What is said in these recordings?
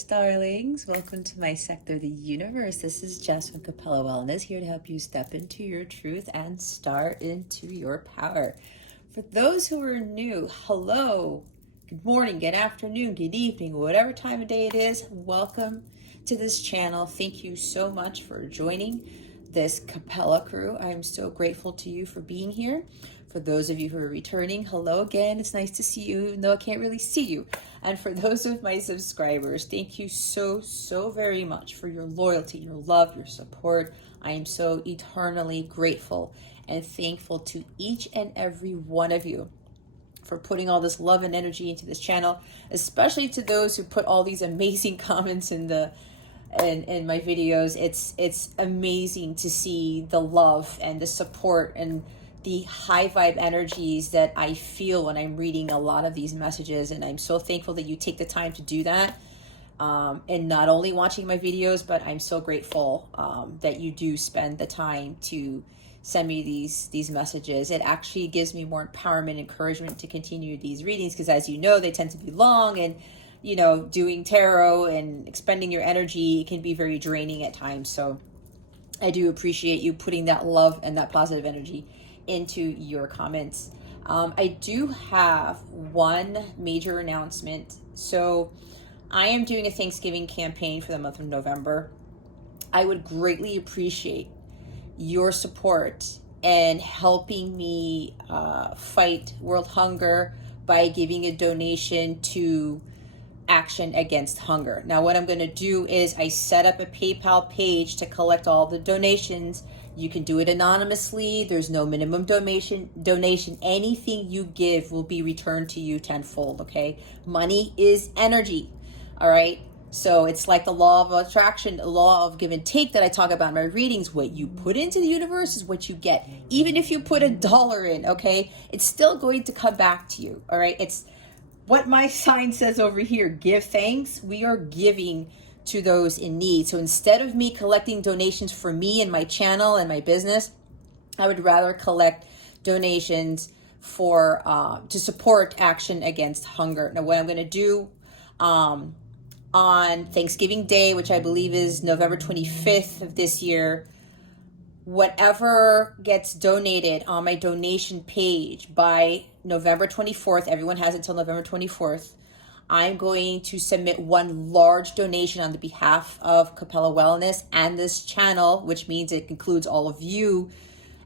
Aries darlings, welcome to my sector, the universe. This is Jess from Capella Wellness, here to help you step into your truth and start into your power. For those who are new, hello, good morning, good afternoon, good evening, whatever time of day it is, welcome to this channel. Thank you so much for joining this Capella crew. I'm so grateful to you for being here. For those of you who are returning, hello again. It's nice to see you, even though I can't really see you. And for those of my subscribers, thank you so very much for your loyalty, your love, your support. I am so eternally grateful and thankful to each and every one of you for putting all this love and energy into this channel, especially to those who put all these amazing comments in my videos. It's amazing to see the love and the support and the high vibe energies that I feel when I'm reading a lot of these messages. And I'm so thankful that you take the time to do that. And not only watching my videos, but I'm so grateful that you do spend the time to send me these messages. It actually gives me more empowerment, encouragement to continue these readings, because as you know, they tend to be long, and you know, doing tarot and expending your energy can be very draining at times. So I do appreciate you putting that love and that positive energy into your comments. I do have one major announcement. So I am doing a Thanksgiving campaign for the month of November. I would greatly appreciate your support and helping me fight world hunger by giving a donation to Action Against Hunger. Now, what I'm going to do is I set up a PayPal page to collect all the donations. You can do it anonymously. There's no minimum donation. Anything you give will be returned to you tenfold, okay? Money is energy, all right? So it's like the law of attraction, the law of give and take that I talk about in my readings. What you put into the universe is what you get. Even if you put $1 in, okay? It's still going to come back to you, all right? It's what my sign says over here, give thanks. We are giving to those in need. So instead of me collecting donations for me and my channel and my business, I would rather collect donations for to support Action Against Hunger. Now, what I'm going to do on Thanksgiving Day, which I believe is November 25th of this year, whatever gets donated on my donation page by November 24th, everyone has until November 24th, I'm going to submit one large donation on the behalf of Capella Wellness and this channel, which means it includes all of you,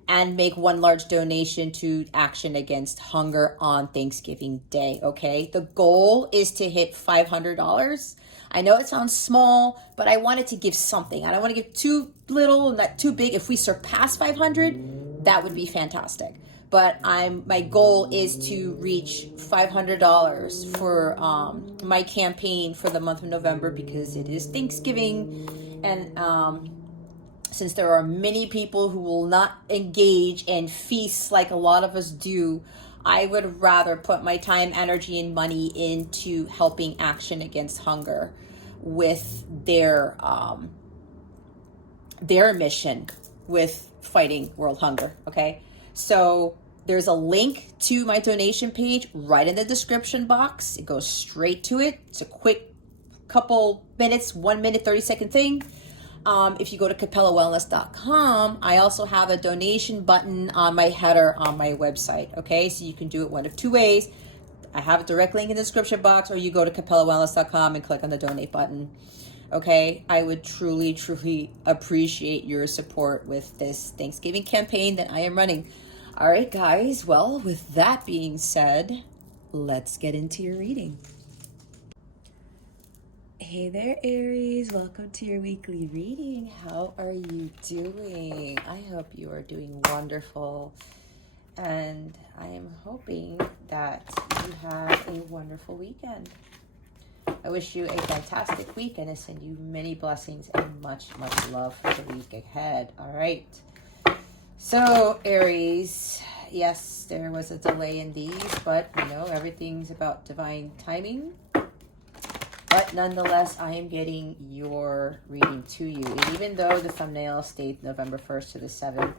and make one large donation to Action Against Hunger on Thanksgiving Day, okay? The goal is to hit $500. I know it sounds small, but I wanted to give something. I don't want to give too little, not too big. If we surpass 500, that would be fantastic. But my goal is to reach $500 for my campaign for the month of November, because it is Thanksgiving, and since there are many people who will not engage in feasts like a lot of us do, I would rather put my time, energy, and money into helping Action Against Hunger with their mission with fighting world hunger, okay? So there's a link to my donation page right in the description box. It goes straight to it. It's a quick couple minutes, 1 minute, 30-second thing. If you go to capellawellness.com, I also have a donation button on my header on my website, okay? So you can do it one of two ways. I have a direct link in the description box, or you go to capellawellness.com and click on the donate button, okay? I would truly appreciate your support with this Thanksgiving campaign that I am running. All right, guys. Well, with that being said, let's get into your reading. Hey there, Aries. Welcome to your weekly reading. How are you doing? I hope you are doing wonderful. And I am hoping that you have a wonderful weekend. I wish you a fantastic week, and I send you many blessings and much love for the week ahead. All right. So, Aries, yes, there was a delay in these, but you know, everything's about divine timing. But nonetheless, I am getting your reading to you. And even though the thumbnail states November 1st to the 7th,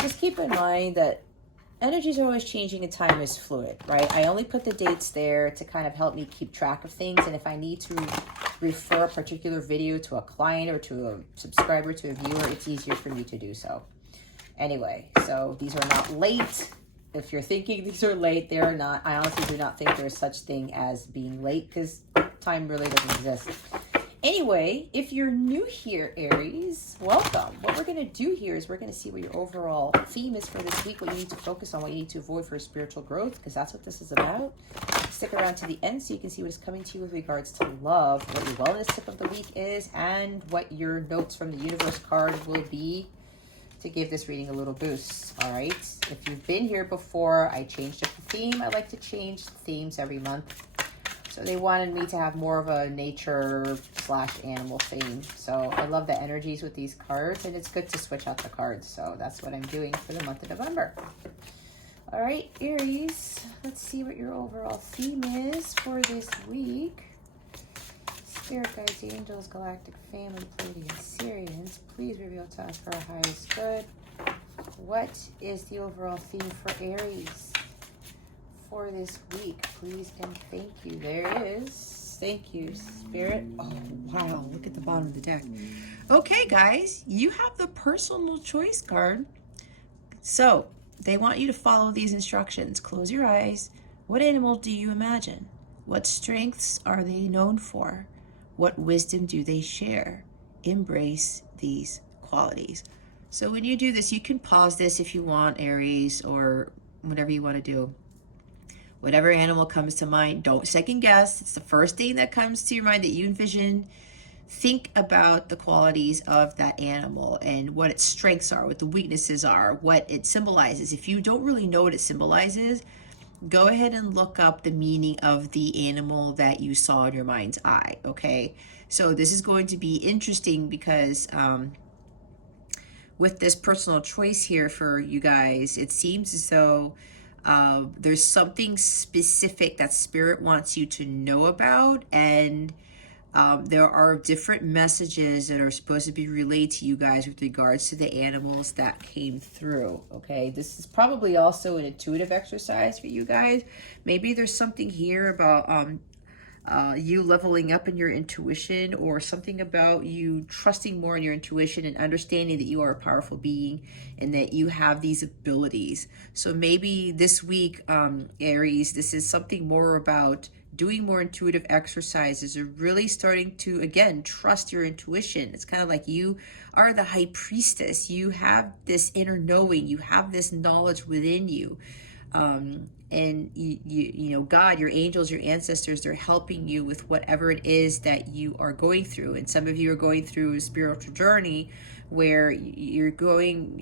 just keep in mind that energies are always changing and time is fluid, right? I only put the dates there to kind of help me keep track of things. And if I need to refer a particular video to a client or to a subscriber, to a viewer, it's easier for me to do so. Anyway, so these are not late. If you're thinking these are late, they are not. I honestly do not think there's such thing as being late because time really doesn't exist. Anyway, if you're new here, Aries, welcome. What we're going to do here is we're going to see what your overall theme is for this week, what you need to focus on, what you need to avoid for spiritual growth, because that's what this is about. Stick around to the end so you can see what is coming to you with regards to love, what your wellness tip of the week is, and what your notes from the universe card will be to give this reading a little boost. All right. If you've been here before, I changed up the theme. I like to change themes every month. So they wanted me to have more of a nature/animal theme. So I love the energies with these cards, and it's good to switch out the cards. So that's what I'm doing for the month of November. All right, Aries, let's see what your overall theme is for this week. Spirit guides, angels, galactic family, Pleiadian, Syrians, please reveal to us for our highest good. What is the overall theme for Aries for this week? Please and thank you. There it is. Thank you, Spirit. Oh, wow. Look at the bottom of the deck. Okay, guys, you have the personal choice card. So they want you to follow these instructions. Close your eyes. What animal do you imagine? What strengths are they known for? What wisdom do they share? Embrace these qualities. So when you do this, you can pause this if you want, Aries, or whatever you want to do. Whatever animal comes to mind, don't second guess. It's the first thing that comes to your mind that you envision. Think about the qualities of that animal and what its strengths are, what the weaknesses are, what it symbolizes. If you don't really know what it symbolizes, go ahead and look up the meaning of the animal that you saw in your mind's eye, okay? So this is going to be interesting because with this personal choice here for you guys, it seems as though there's something specific that Spirit wants you to know about, and there are different messages that are supposed to be relayed to you guys with regards to the animals that came through, okay? This is probably also an intuitive exercise for you guys. Maybe there's something here about you leveling up in your intuition, or something about you trusting more in your intuition and understanding that you are a powerful being and that you have these abilities. So maybe this week, Aries, this is something more about doing more intuitive exercises, or really starting to, again, trust your intuition. It's kind of like you are the high priestess. You have this inner knowing. You have this knowledge within you. And you know, God, your angels, your ancestors, they're helping you with whatever it is that you are going through. And some of you are going through a spiritual journey where you're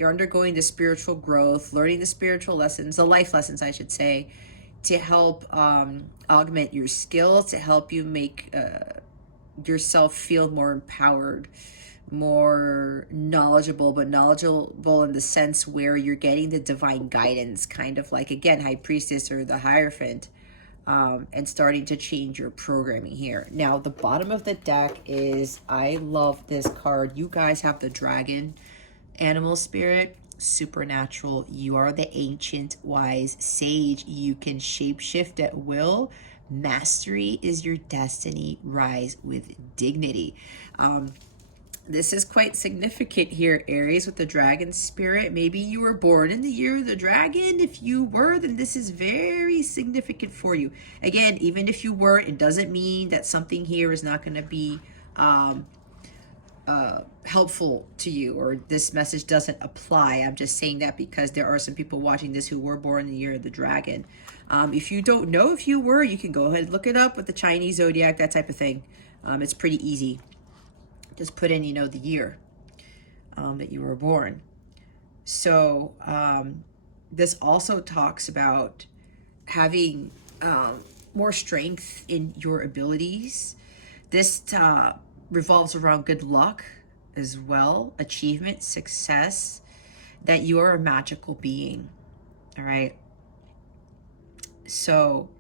undergoing the spiritual growth, learning the spiritual lessons, the life lessons, I should say, to help augment your skills, to help you make yourself feel more empowered, more knowledgeable, but knowledgeable in the sense where you're getting the divine guidance, kind of like, again, High Priestess or the Hierophant, and starting to change your programming here. Now, the bottom of the deck is, I love this card. You guys have the dragon, animal spirit, supernatural. You are the ancient wise sage. You can shapeshift at will. Mastery is your destiny. Rise with dignity. This is quite significant here, Aries, with the dragon spirit. Maybe you were born in the year of the dragon. If you were, then this is very significant for you. Again, even if you weren't, it doesn't mean that something here is not going to be helpful to you, or this message doesn't apply. I'm just saying that because there are some people watching this who were born in the year of the dragon. If you don't know if you were, you can go ahead and look it up with the Chinese zodiac, that type of thing. It's pretty easy. Just put in, you know, the year that you were born. So this also talks about having more strength in your abilities. This revolves around good luck as well, achievement, success, that you are a magical being, all right? So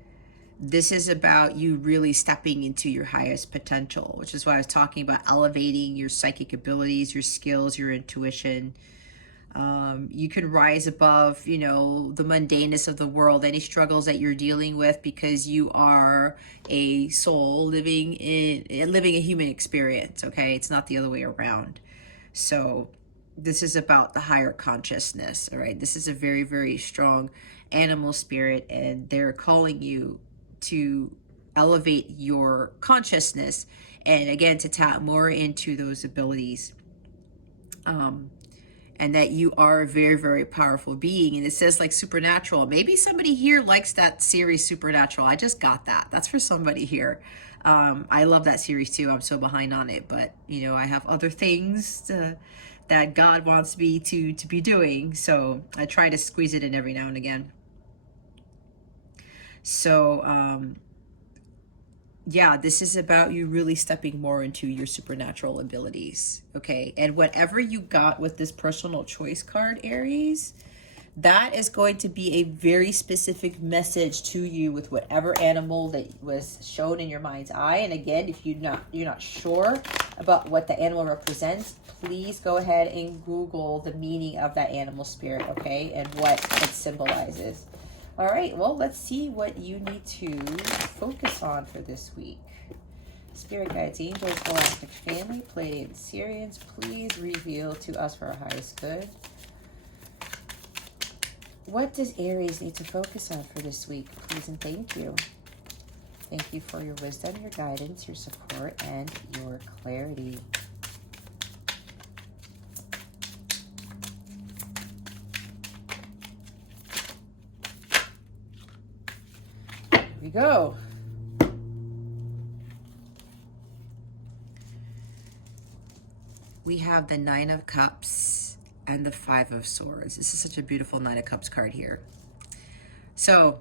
this is about you really stepping into your highest potential, which is why I was talking about elevating your psychic abilities, your skills, your intuition. You can rise above, you know, the mundaneness of the world, any struggles that you're dealing with, because you are a soul living a human experience. Okay, it's not the other way around. So this is about the higher consciousness. All right, this is a very, very strong animal spirit, and they're calling you to elevate your consciousness, and again, to tap more into those abilities. And that you are a very, very powerful being. And it says like supernatural. Maybe somebody here likes that series Supernatural. I just got that. That's for somebody here. I love that series too. I'm so behind on it, but you know, I have other things that God wants me to be doing. So I try to squeeze it in every now and again. So yeah, this is about you really stepping more into your supernatural abilities, okay? And whatever you got with this personal choice card, Aries, that is going to be a very specific message to you with whatever animal that was shown in your mind's eye. And again, if you're not sure about what the animal represents, please go ahead and Google the meaning of that animal spirit, okay? And what it symbolizes. All right, well, let's see what you need to focus on for this week. Spirit guides, angels, galactic family, Pleiadian Syrians, please reveal to us for our highest good. What does Aries need to focus on for this week? Please and thank you. Thank you for your wisdom, your guidance, your support, and your clarity. We go. We have the Nine of Cups and the Five of Swords. This is such a beautiful Nine of Cups card here. So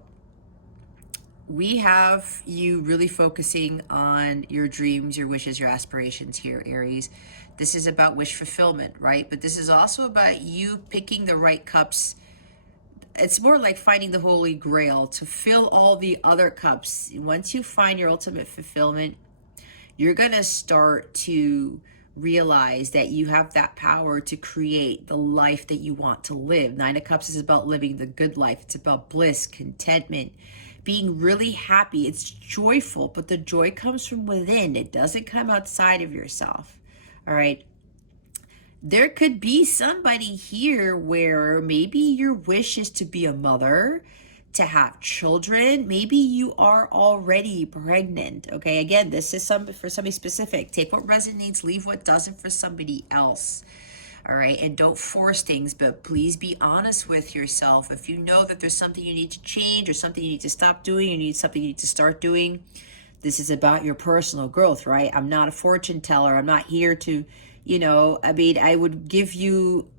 we have you really focusing on your dreams, your wishes, your aspirations here, Aries. This is about wish fulfillment, right? But this is also about you picking the right cups. It's more like finding the Holy Grail to fill all the other cups. Once you find your ultimate fulfillment, you're going to start to realize that you have that power to create the life that you want to live. Nine of Cups is about living the good life. It's about bliss, contentment, being really happy. It's joyful, but the joy comes from within. It doesn't come outside of yourself. All right. There could be somebody here where maybe your wish is to be a mother, to have children. Maybe you are already pregnant. Okay, again, this is for somebody specific. Take what resonates, leave what doesn't for somebody else. All right, and don't force things, but please be honest with yourself. If you know that there's something you need to change or something you need to stop doing, you need something you need to start doing, this is about your personal growth, right? I'm not a fortune teller. I'm not here to, you know, I mean, I would give you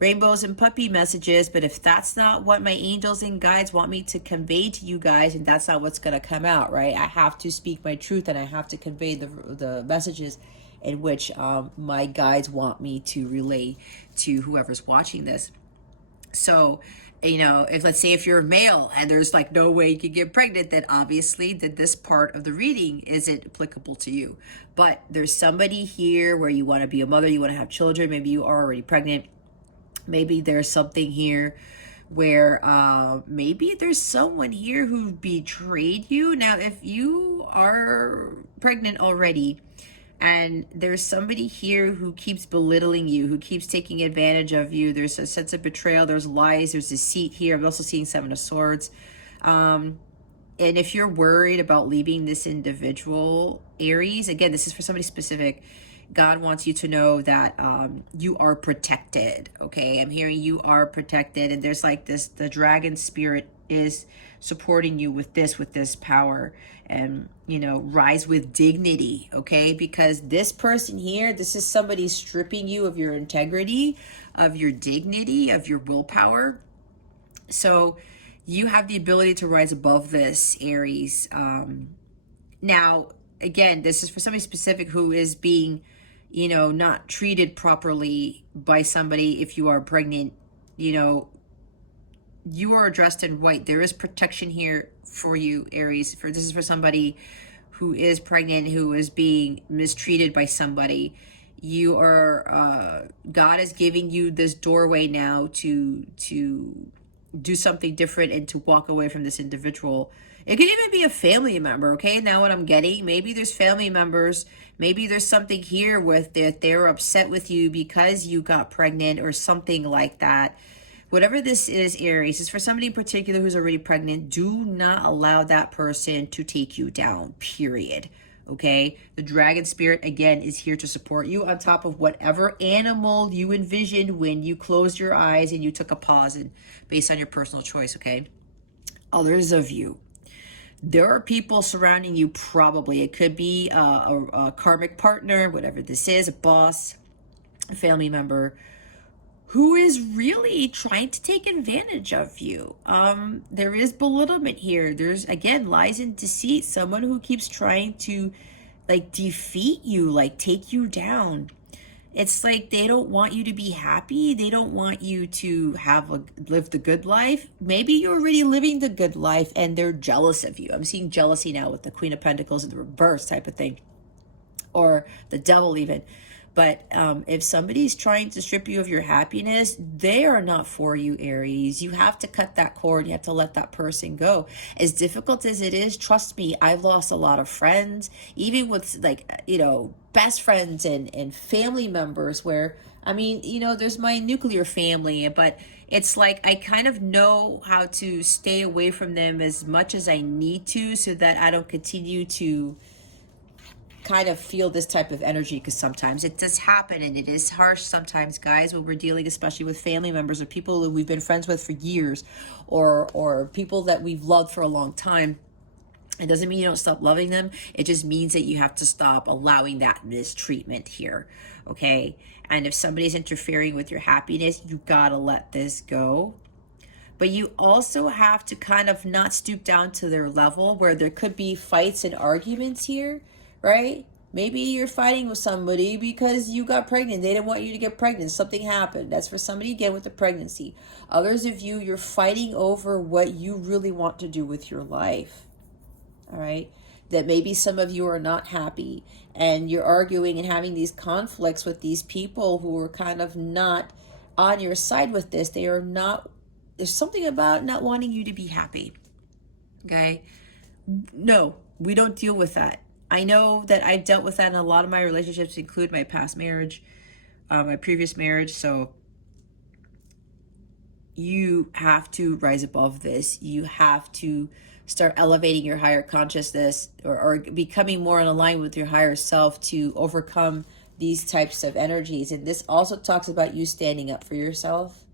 rainbows and puppy messages, but if that's not what my angels and guides want me to convey to you guys, and that's not what's going to come out, right? I have to speak my truth, and I have to convey the messages in which my guides want me to relay to whoever's watching this. So, you know, if let's say if you're a male and there's like no way you can get pregnant, then obviously that this part of the reading isn't applicable to you. But there's somebody here where you want to be a mother, you want to have children, maybe you are already pregnant. Maybe there's something here where maybe there's someone here who betrayed you. Now, if you are pregnant already and there's somebody here who keeps belittling you, who keeps taking advantage of you, there's a sense of betrayal, there's lies, there's deceit here. I'm also seeing Seven of Swords. And if you're worried about leaving this individual, Aries, again, this is for somebody specific. God wants you to know that you are protected, okay? I'm hearing you are protected, and there's like this, the dragon spirit is supporting you with this power, and, you know, rise with dignity, okay? Because this person here, this is somebody stripping you of your integrity, of your dignity, of your willpower. So you have the ability to rise above this, Aries. Now, again, this is for somebody specific who is being, you know, not treated properly by somebody. If you are pregnant, you know, you are dressed in white. There is protection here for you, Aries. This is for somebody who is pregnant, who is being mistreated by somebody. You are, God is giving you this doorway now to do something different and to walk away from this individual. It could even be a family member, okay? Now what I'm getting, maybe there's family members, maybe there's something here with that they're upset with you because you got pregnant or something like that. Whatever this is, Aries, is for somebody in particular who's already pregnant. Do not allow that person to take you down, period. Okay, the dragon spirit again is here to support you on top of whatever animal you envisioned when you closed your eyes and you took a pause and based on your personal choice. Okay, others of you, there are people surrounding you. Probably it could be a karmic partner, whatever this is, a boss, a family member, who is really trying to take advantage of you. There is belittlement here. There's, again, lies and deceit. Someone who keeps trying to, like, defeat you, like, take you down. It's like they don't want you to be happy. They don't want you to live the good life. Maybe you're already living the good life and they're jealous of you. I'm seeing jealousy now with the Queen of Pentacles in the reverse type of thing. Or the devil even. But if somebody's trying to strip you of your happiness, they are not for you, Aries. You have to cut that cord. You have to let that person go. As difficult as it is, trust me, I've lost a lot of friends, even with, like, you know, best friends and family members where, I mean, you know, there's my nuclear family, but it's like I kind of know how to stay away from them as much as I need to so that I don't continue to kind of feel this type of energy, because sometimes it does happen and it is harsh sometimes, guys, when we're dealing especially with family members or people that we've been friends with for years, or people that we've loved for a long time. It doesn't mean you don't stop loving them. It just means that you have to stop allowing that mistreatment here, okay? And if somebody's interfering with your happiness, you gotta let this go. But you also have to kind of not stoop down to their level, where there could be fights and arguments here, right? Maybe you're fighting with somebody because you got pregnant. They didn't want you to get pregnant. Something happened. That's for somebody, again, with the pregnancy. Others of you, you're fighting over what you really want to do with your life, all right? That maybe some of you are not happy and you're arguing and having these conflicts with these people who are kind of not on your side with this. They are not, there's something about not wanting you to be happy, okay? No, we don't deal with that. I know that I've dealt with that in a lot of my relationships, include my past marriage, my previous marriage. So you have to rise above this. You have to start elevating your higher consciousness, or becoming more in alignment with your higher self to overcome these types of energies. And this also talks about you standing up for yourself,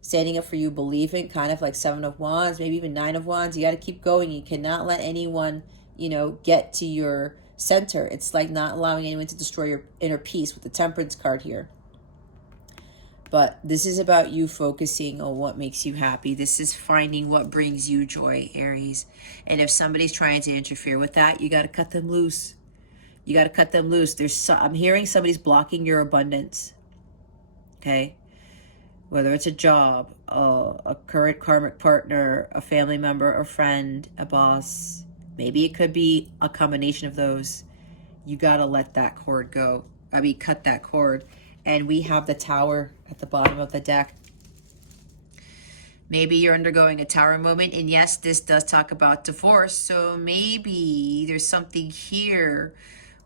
standing up for you, believing, kind of like Seven of Wands, maybe even Nine of Wands. You got to keep going. You cannot let anyone, you know, get to your center. It's like not allowing anyone to destroy your inner peace with the Temperance card here. But this is about you focusing on what makes you happy. This is finding what brings you joy, Aries. And if somebody's trying to interfere with that, you got to cut them loose. You got to cut them loose. I'm hearing somebody's blocking your abundance. Okay? Whether it's a job, a current karmic partner, a family member, a friend, a boss. Maybe it could be a combination of those. You got to let that cord go. Cut that cord. And we have the Tower at the bottom of the deck. Maybe you're undergoing a Tower moment. And yes, this does talk about divorce. So maybe there's something here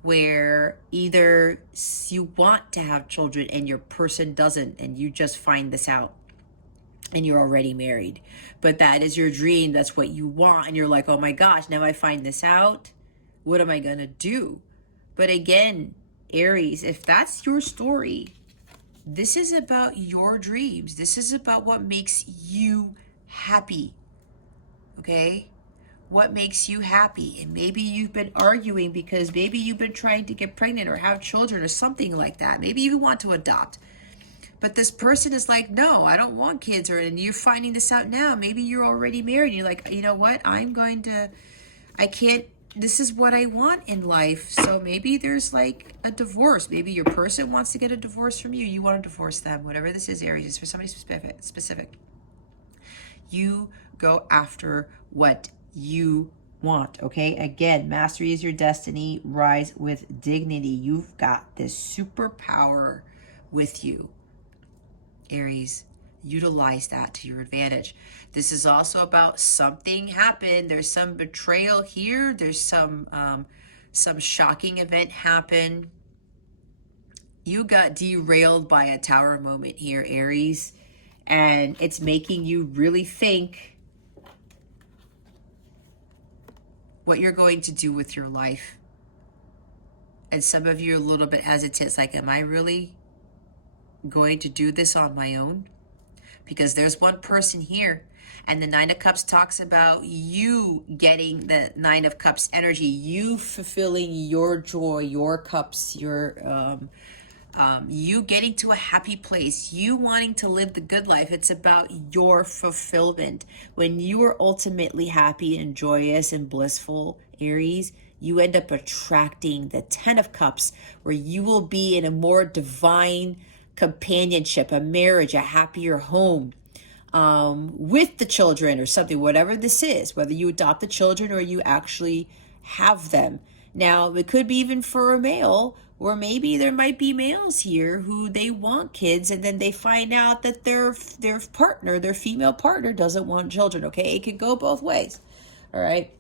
where either you want to have children and your person doesn't, and you just find this out and you're already married. But that is your dream. That's what you want. And you're like, oh my gosh, now I find this out. What am I going to do? But again, Aries, if that's your story, this is about your dreams. This is about what makes you happy. Okay? What makes you happy? And maybe you've been arguing because maybe you've been trying to get pregnant or have children or something like that. Maybe you want to adopt. But this person is like, no, I don't want kids. And you're finding this out now. Maybe you're already married. You're like, you know what? This is what I want in life. So maybe there's like a divorce. Maybe your person wants to get a divorce from you. You want to divorce them. Whatever this is, Aries, is for somebody specific. You go after what you want, okay? Again, mastery is your destiny. Rise with dignity. You've got this superpower with you, Aries. Utilize that to your advantage. This is also about something happened. There's some betrayal here. There's some shocking event happen. You got derailed by a tower moment here, Aries, and it's making you really think what you're going to do with your life. And some of you are a little bit hesitant. It's like, am I really going to do this on my own? Because there's one person here, and the Nine of Cups talks about you getting the Nine of Cups energy, you fulfilling your joy, your cups, your you getting to a happy place, you wanting to live the good life. It's about your fulfillment. When you are ultimately happy and joyous and blissful, Aries, you end up attracting the Ten of Cups, where you will be in a more divine companionship, a marriage, a happier home, with the children or something, whatever this is, whether you adopt the children or you actually have them. Now, it could be even for a male, or maybe there might be males here who they want kids, and then they find out that their partner, their female partner, doesn't want children. Okay, it can go both ways. All right.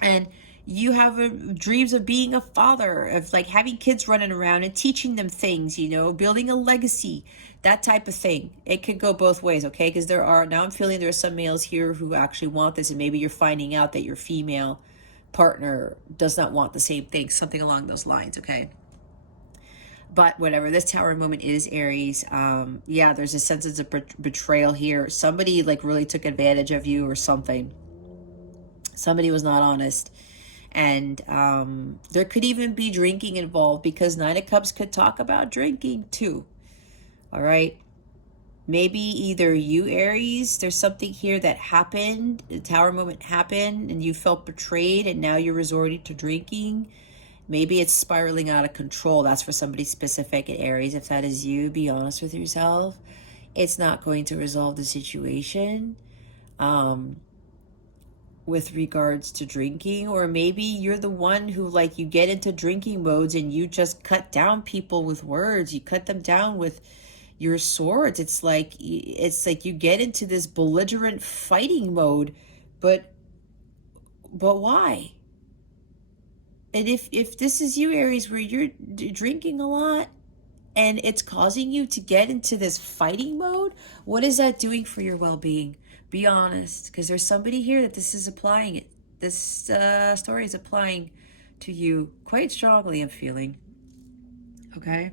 And you have dreams of being a father, of like having kids running around and teaching them things, you know, building a legacy, that type of thing. It could go both ways, okay? Because now I'm feeling there are some males here who actually want this, and maybe you're finding out that your female partner does not want the same thing, something along those lines, okay? But whatever this tower moment is, Aries, yeah, there's a sense of betrayal here. Somebody like really took advantage of you or something. Somebody was not honest. And there could even be drinking involved, because Nine of Cups could talk about drinking too. All right. Maybe either you, Aries, there's something here that happened, the tower moment happened, and you felt betrayed, and now you're resorting to drinking. Maybe it's spiraling out of control. That's for somebody specific at Aries. If that is you, be honest with yourself. It's not going to resolve the situation. With regards to drinking, or maybe you're the one who, like, you get into drinking modes and you just cut down people with words. You cut them down with your swords. It's like you get into this belligerent fighting mode, but why? And if this is you, Aries, where you're drinking a lot and it's causing you to get into this fighting mode, what is that doing for your well-being? Be honest, because there's somebody here that this is applying it. This story is applying to you quite strongly, I'm feeling. Okay?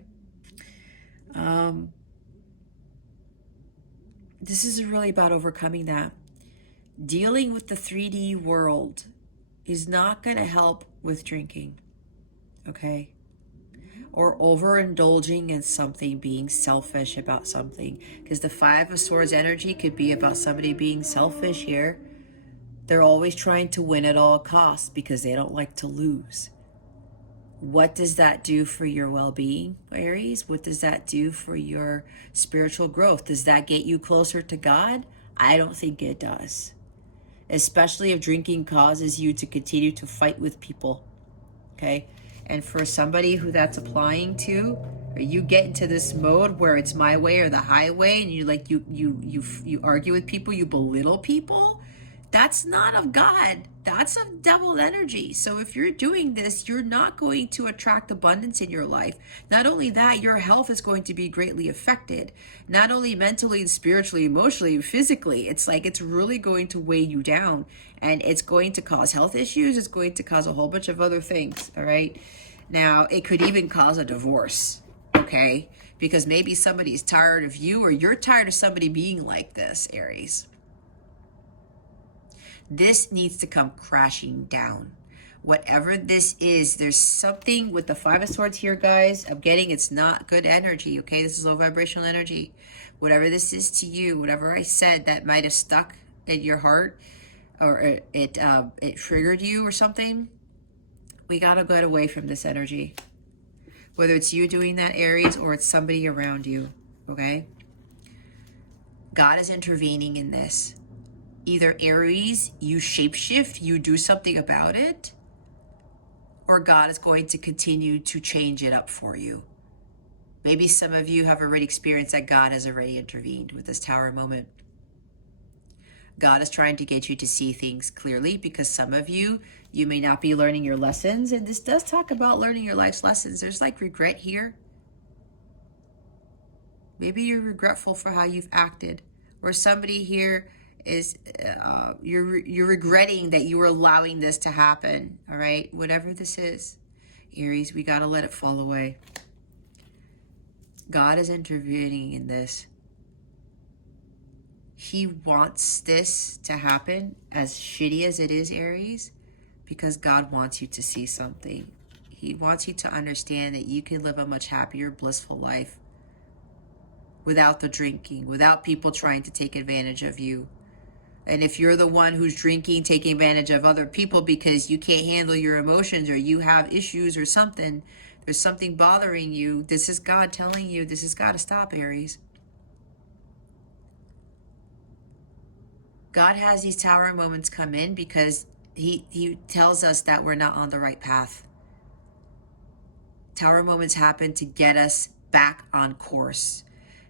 This is really about overcoming that. Dealing with the 3D world is not going to help with drinking. Okay? Or overindulging in something, being selfish about something. Because the Five of Swords energy could be about somebody being selfish here. They're always trying to win at all costs because they don't like to lose. What does that do for your well-being, Aries? What does that do for your spiritual growth? Does that get you closer to God? I don't think it does. Especially if drinking causes you to continue to fight with people. Okay? And for somebody who that's applying to, or you get into this mode where it's my way or the highway, and you argue with people, you belittle people, that's not of God. That's of devil energy. So if you're doing this, you're not going to attract abundance in your life. Not only that, your health is going to be greatly affected. Not only mentally and spiritually, emotionally, and physically. It's like it's really going to weigh you down. And it's going to cause health issues. It's going to cause a whole bunch of other things, all right? Now, it could even cause a divorce, okay? Because maybe somebody's tired of you, or you're tired of somebody being like this, Aries. This needs to come crashing down. Whatever this is, there's something with the Five of Swords here, guys. I'm getting it's not good energy, okay? This is low vibrational energy. Whatever this is to you, whatever I said that might have stuck in your heart, or it triggered you or something, we got to get away from this energy. Whether it's you doing that, Aries, or it's somebody around you, okay? God is intervening in this. Either Aries, you shapeshift, you do something about it, or God is going to continue to change it up for you. Maybe some of you have already experienced that God has already intervened with this Tower moment. God is trying to get you to see things clearly, because some of you may not be learning your lessons. And this does talk about learning your life's lessons. There's like regret here. Maybe you're regretful for how you've acted. Or somebody here is, you're regretting that you were allowing this to happen. All right, whatever this is, Aries, we got to let it fall away. God is intervening in this. He wants this to happen, as shitty as it is, Aries, because God wants you to see something. He wants you to understand that you can live a much happier, blissful life without the drinking, without people trying to take advantage of you. And if you're the one who's drinking, taking advantage of other people because you can't handle your emotions, or you have issues or something, there's something bothering you, this is God telling you this has got to stop, Aries. God has these Tower moments come in because he tells us that we're not on the right path. Tower moments happen to get us back on course,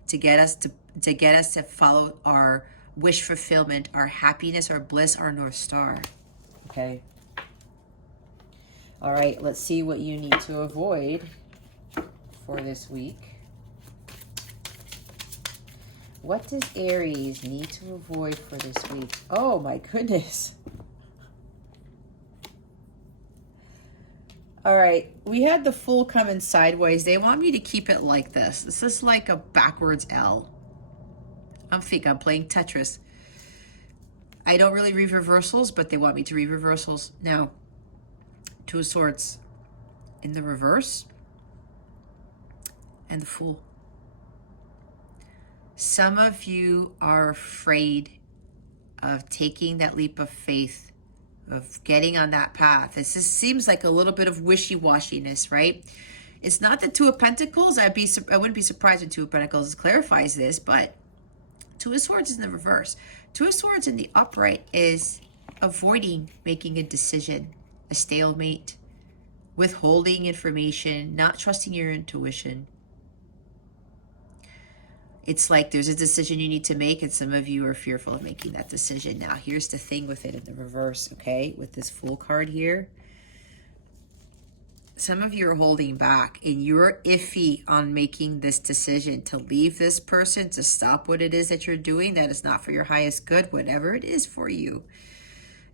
to get us to follow our wish fulfillment, our happiness, our bliss, our North Star. Okay. All right, let's see what you need to avoid for this week. What does Aries need to avoid for this week? Oh my goodness. All right, we had the Fool coming sideways. They want me to keep it like this. This is like a backwards L. I'm playing Tetris. I don't really read reversals, but they want me to read reversals. Now, Two of Swords in the reverse, and the Fool. Some of you are afraid of taking that leap of faith, of getting on that path. This seems like a little bit of wishy-washiness, right? It's not the Two of Pentacles. I wouldn't be surprised if Two of Pentacles clarifies this, but Two of Swords is in the reverse. Two of Swords in the upright is avoiding making a decision, a stalemate, withholding information, not trusting your intuition. It's like there's a decision you need to make, and some of you are fearful of making that decision. Now, here's the thing with it in the reverse, okay? With this Fool card here, some of you are holding back, and you're iffy on making this decision to leave this person, to stop what it is that you're doing that is not for your highest good, whatever it is for you,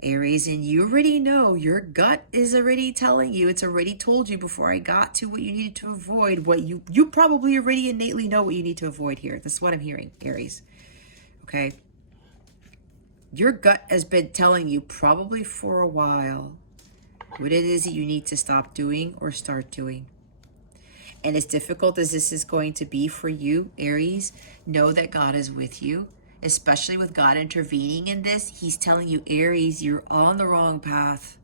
Aries. And you already know, your gut is already telling you, it's already told you before I got to what you needed to avoid, what you probably already innately know what you need to avoid here. This is what I'm hearing, Aries. Okay? Your gut has been telling you probably for a while what it is that you need to stop doing or start doing. And as difficult as this is going to be for you, Aries, know that God is with you. Especially with God intervening in this, he's telling you, Aries, you're on the wrong path.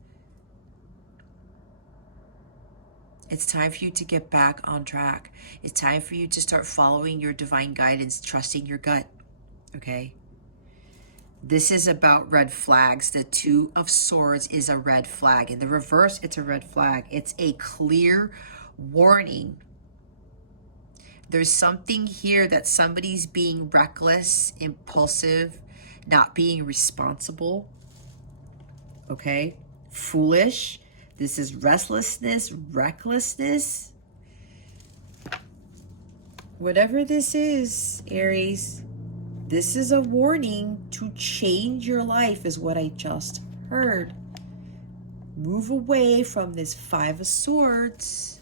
It's time for you to get back on track. It's time for you to start following your divine guidance, trusting your gut, okay? This is about red flags. The Two of Swords is a red flag. In the reverse, it's a red flag. It's a clear warning. There's something here that somebody's being reckless, impulsive, not being responsible, okay? Foolish. This is restlessness, recklessness. Whatever this is, Aries, this is a warning to change your life, is what I just heard. Move away from this Five of Swords.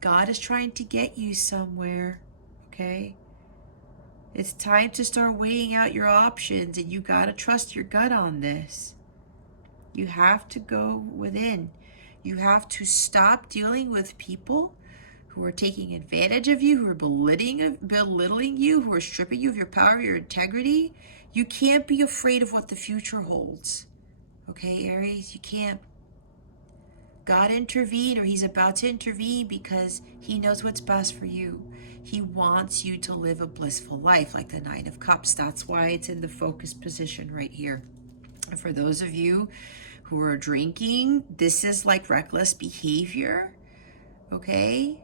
God is trying to get you somewhere, okay? It's time to start weighing out your options, and you got to trust your gut on this. You have to go within. You have to stop dealing with people who are taking advantage of you, who are belittling you, who are stripping you of your power, your integrity. You can't be afraid of what the future holds, okay, Aries? You can't. God intervened, or he's about to intervene, because he knows what's best for you. He wants you to live a blissful life, like the Nine of Cups. That's why it's in the focus position right here. And for those of you who are drinking, this is like reckless behavior, okay?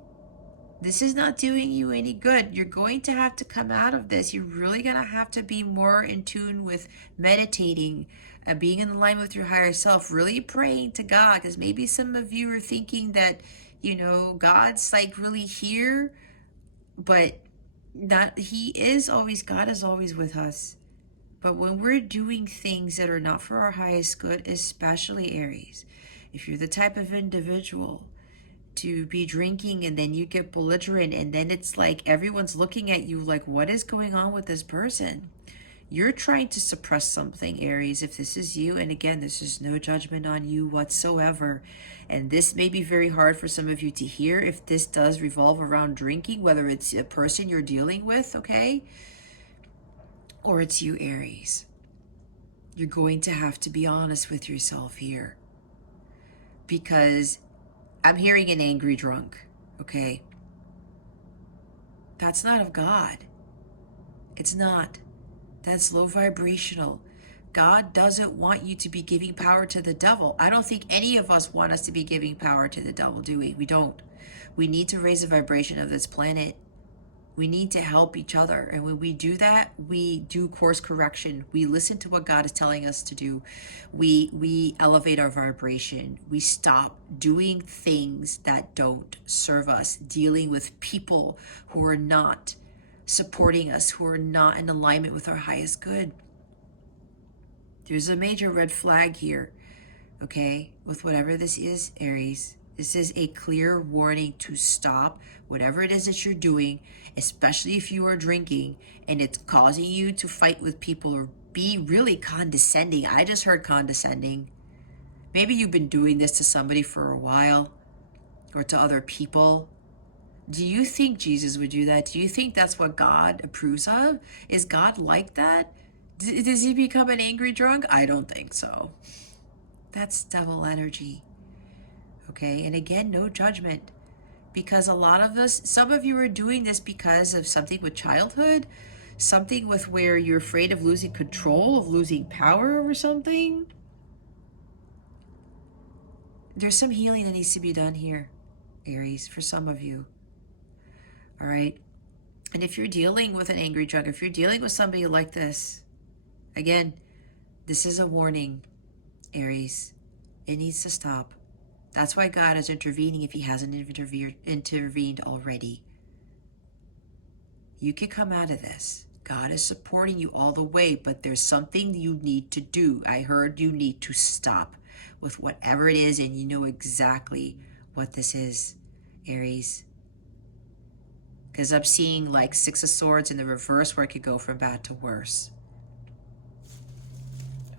This is not doing you any good. You're going to have to come out of this. You're really going to have to be more in tune with meditating and being in alignment with your higher self, really praying to God, because maybe some of you are thinking that, you know, God's like really here, but not, God is always with us. But when we're doing things that are not for our highest good, especially Aries, if you're the type of individual to be drinking and then you get belligerent and then it's like everyone's looking at you like, what is going on with this person? You're trying to suppress something, Aries, if this is you. And again, this is no judgment on you whatsoever. And this may be very hard for some of you to hear if this does revolve around drinking, whether it's a person you're dealing with, okay? Or it's you, Aries. You're going to have to be honest with yourself here. Because I'm hearing an angry drunk, okay? That's not of God. It's not. That's low vibrational. God doesn't want you to be giving power to the devil. I don't think any of us want us to be giving power to the devil, do we? We don't. We need to raise the vibration of this planet. We need to help each other. And when we do that, we do course correction. We listen to what God is telling us to do. We elevate our vibration. We stop doing things that don't serve us, dealing with people who are not supporting us, who are not in alignment with our highest good. There's a major red flag here, okay, with whatever this is, Aries. This is a clear warning to stop whatever it is that you're doing, especially if you are drinking and it's causing you to fight with people or be really condescending. I just heard condescending. Maybe you've been doing this to somebody for a while or to other people. Do you think Jesus would do that? Do you think that's what God approves of? Is God like that? Does he become an angry drunk? I don't think so. That's devil energy. Okay, and again, no judgment. Because a lot of us, some of you are doing this because of something with childhood, something with where you're afraid of losing control, of losing power over something. There's some healing that needs to be done here, Aries, for some of you. All right. And if you're dealing with an angry drunk, if you're dealing with somebody like this, again, this is a warning, Aries. It needs to stop. That's why God is intervening if he hasn't intervened already. You can come out of this. God is supporting you all the way, but there's something you need to do. I heard you need to stop with whatever it is, and you know exactly what this is, Aries. Because I'm seeing like Six of Swords in the reverse where it could go from bad to worse.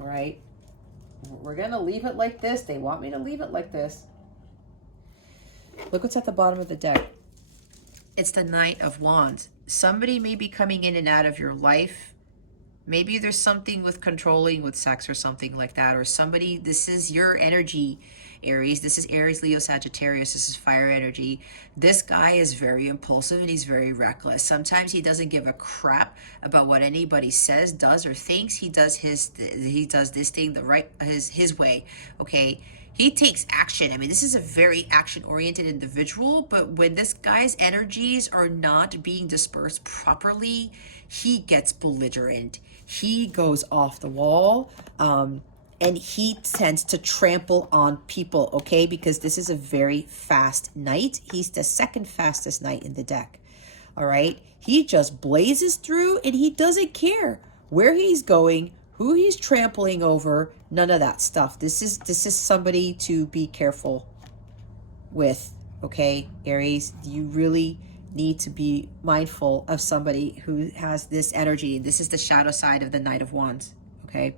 All right. We're going to leave it like this. They want me to leave it like this. Look what's at the bottom of the deck. It's the Knight of Wands. Somebody may be coming in and out of your life. Maybe there's something with controlling with sex or something like that. Or somebody, this is your energy, Aries. This is Aries, Leo, Sagittarius. This is fire energy. This guy is very impulsive and he's very reckless. Sometimes he doesn't give a crap about what anybody says, does, or thinks. He does this thing the right his way. Okay. He takes action. I mean, this is a very action-oriented individual, but when this guy's energies are not being dispersed properly, he gets belligerent. He goes off the wall, and he tends to trample on people, okay? Because this is a very fast knight. He's the second fastest knight in the deck, all right? He just blazes through, and he doesn't care where he's going, who he's trampling over, none of that stuff. This is somebody to be careful with, okay, Aries? You really need to be mindful of somebody who has this energy. This is the shadow side of the Knight of Wands, okay?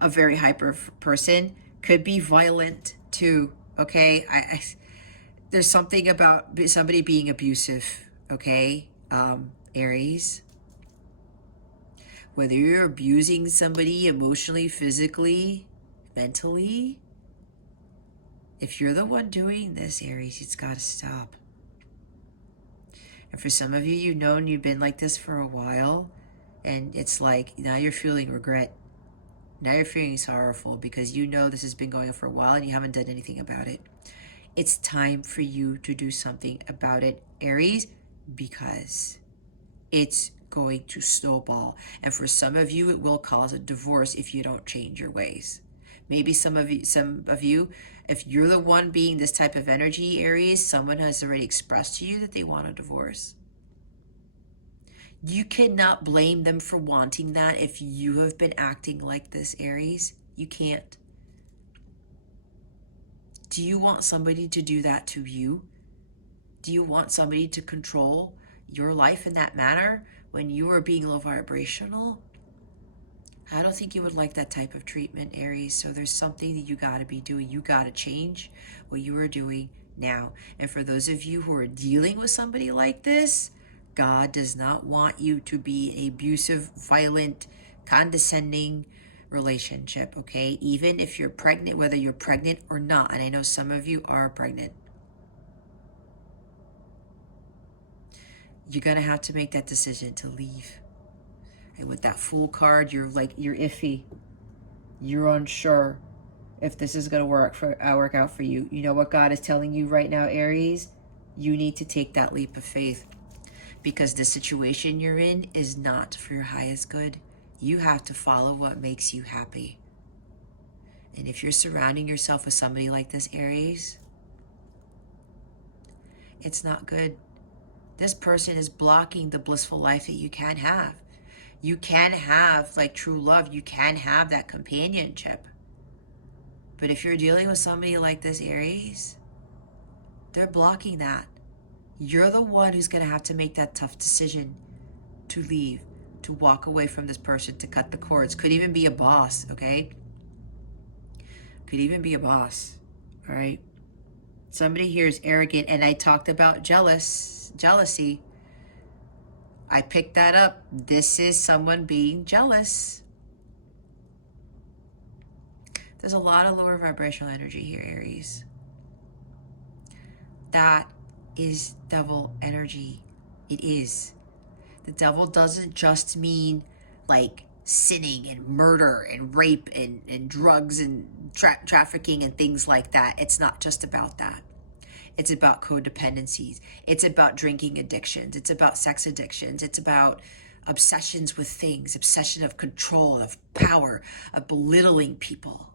A very hyper person could be violent too, okay? There's something about somebody being abusive, okay, Aries? Whether you're abusing somebody emotionally, physically, mentally, if you're the one doing this, Aries, it's got to stop. And for some of you, you've been like this for a while, and it's like now you're feeling regret. Now you're feeling sorrowful because you know this has been going on for a while and you haven't done anything about it. It's time for you to do something about it, Aries, because it's going to snowball. And for some of you, it will cause a divorce if you don't change your ways. Maybe some of you, if you're the one being this type of energy, Aries, someone has already expressed to you that they want a divorce. You cannot blame them for wanting that if you have been acting like this, Aries. You can't. Do you want somebody to do that to you? Do you want somebody to control your life in that manner when you are being low vibrational? I don't think you would like that type of treatment, Aries. So there's something that you got to be doing. You got to change what you are doing now. And for those of you who are dealing with somebody like this, God does not want you to be abusive, violent, condescending relationship, okay? Even if you're pregnant, whether you're pregnant or not. And I know some of you are pregnant. You're going to have to make that decision to leave. And with that Fool card, you're iffy. You're unsure if this is going to work out for you. You know what God is telling you right now, Aries? You need to take that leap of faith, because the situation you're in is not for your highest good. You have to follow what makes you happy. And if you're surrounding yourself with somebody like this, Aries, it's not good. This person is blocking the blissful life that you can have. You can have like true love. You can have that companionship. But if you're dealing with somebody like this, Aries, they're blocking that. You're the one who's going to have to make that tough decision to leave, to walk away from this person, to cut the cords. Could even be a boss, okay? Could even be a boss, all right? Somebody here is arrogant, and I talked about jealousy. I picked that up. This is someone being jealous. There's a lot of lower vibrational energy here, Aries. That is devil energy. It is. The devil doesn't just mean like sinning and murder and rape and drugs and trafficking and things like that. It's not just about that. It's about codependencies. It's about drinking addictions. It's about sex addictions. It's about obsessions with things, obsession of control, of power, of belittling people.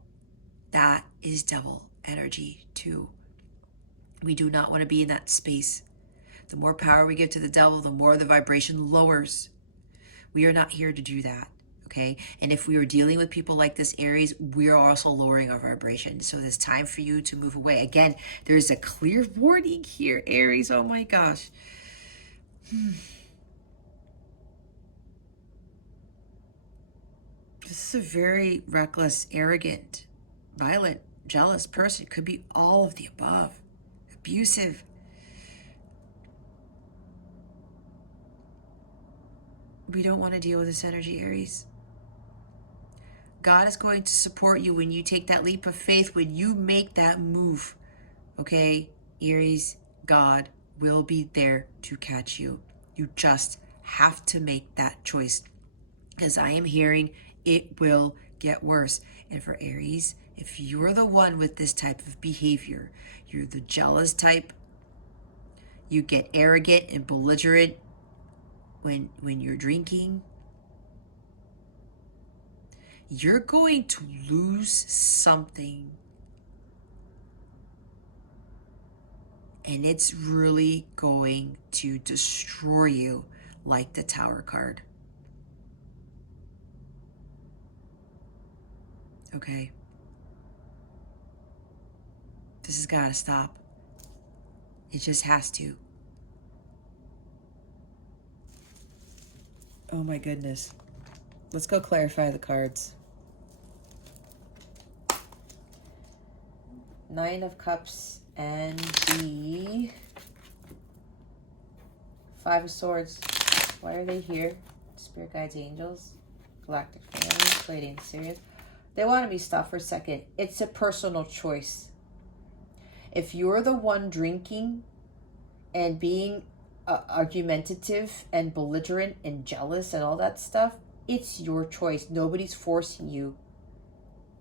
That is devil energy too. We do not want to be in that space. The more power we give to the devil, the more the vibration lowers. We are not here to do that, okay? And if we are dealing with people like this, Aries, we are also lowering our vibration. So it's time for you to move away. Again, there's a clear warning here, Aries. Oh my gosh. This is a very reckless, arrogant, violent, jealous person. Could be all of the above. Abusive. We don't want to deal with this energy, Aries. God is going to support you when you take that leap of faith, when you make that move. Okay, Aries, God will be there to catch you. You just have to make that choice, because I am hearing it will get worse. And for Aries, if you're the one with this type of behavior, you're the jealous type, you get arrogant and belligerent when you're drinking, you're going to lose something. And it's really going to destroy you, like the Tower card. Okay? This has got to stop. It just has to. Oh my goodness. Let's go clarify the cards. 9 of Cups and the 5 of Swords. Why are they here? Spirit guides, angels, galactic family, Pleiadian, Sirius. They want to be stopped for a second. It's a personal choice. If you're the one drinking and being argumentative and belligerent and jealous and all that stuff, it's your choice. Nobody's forcing you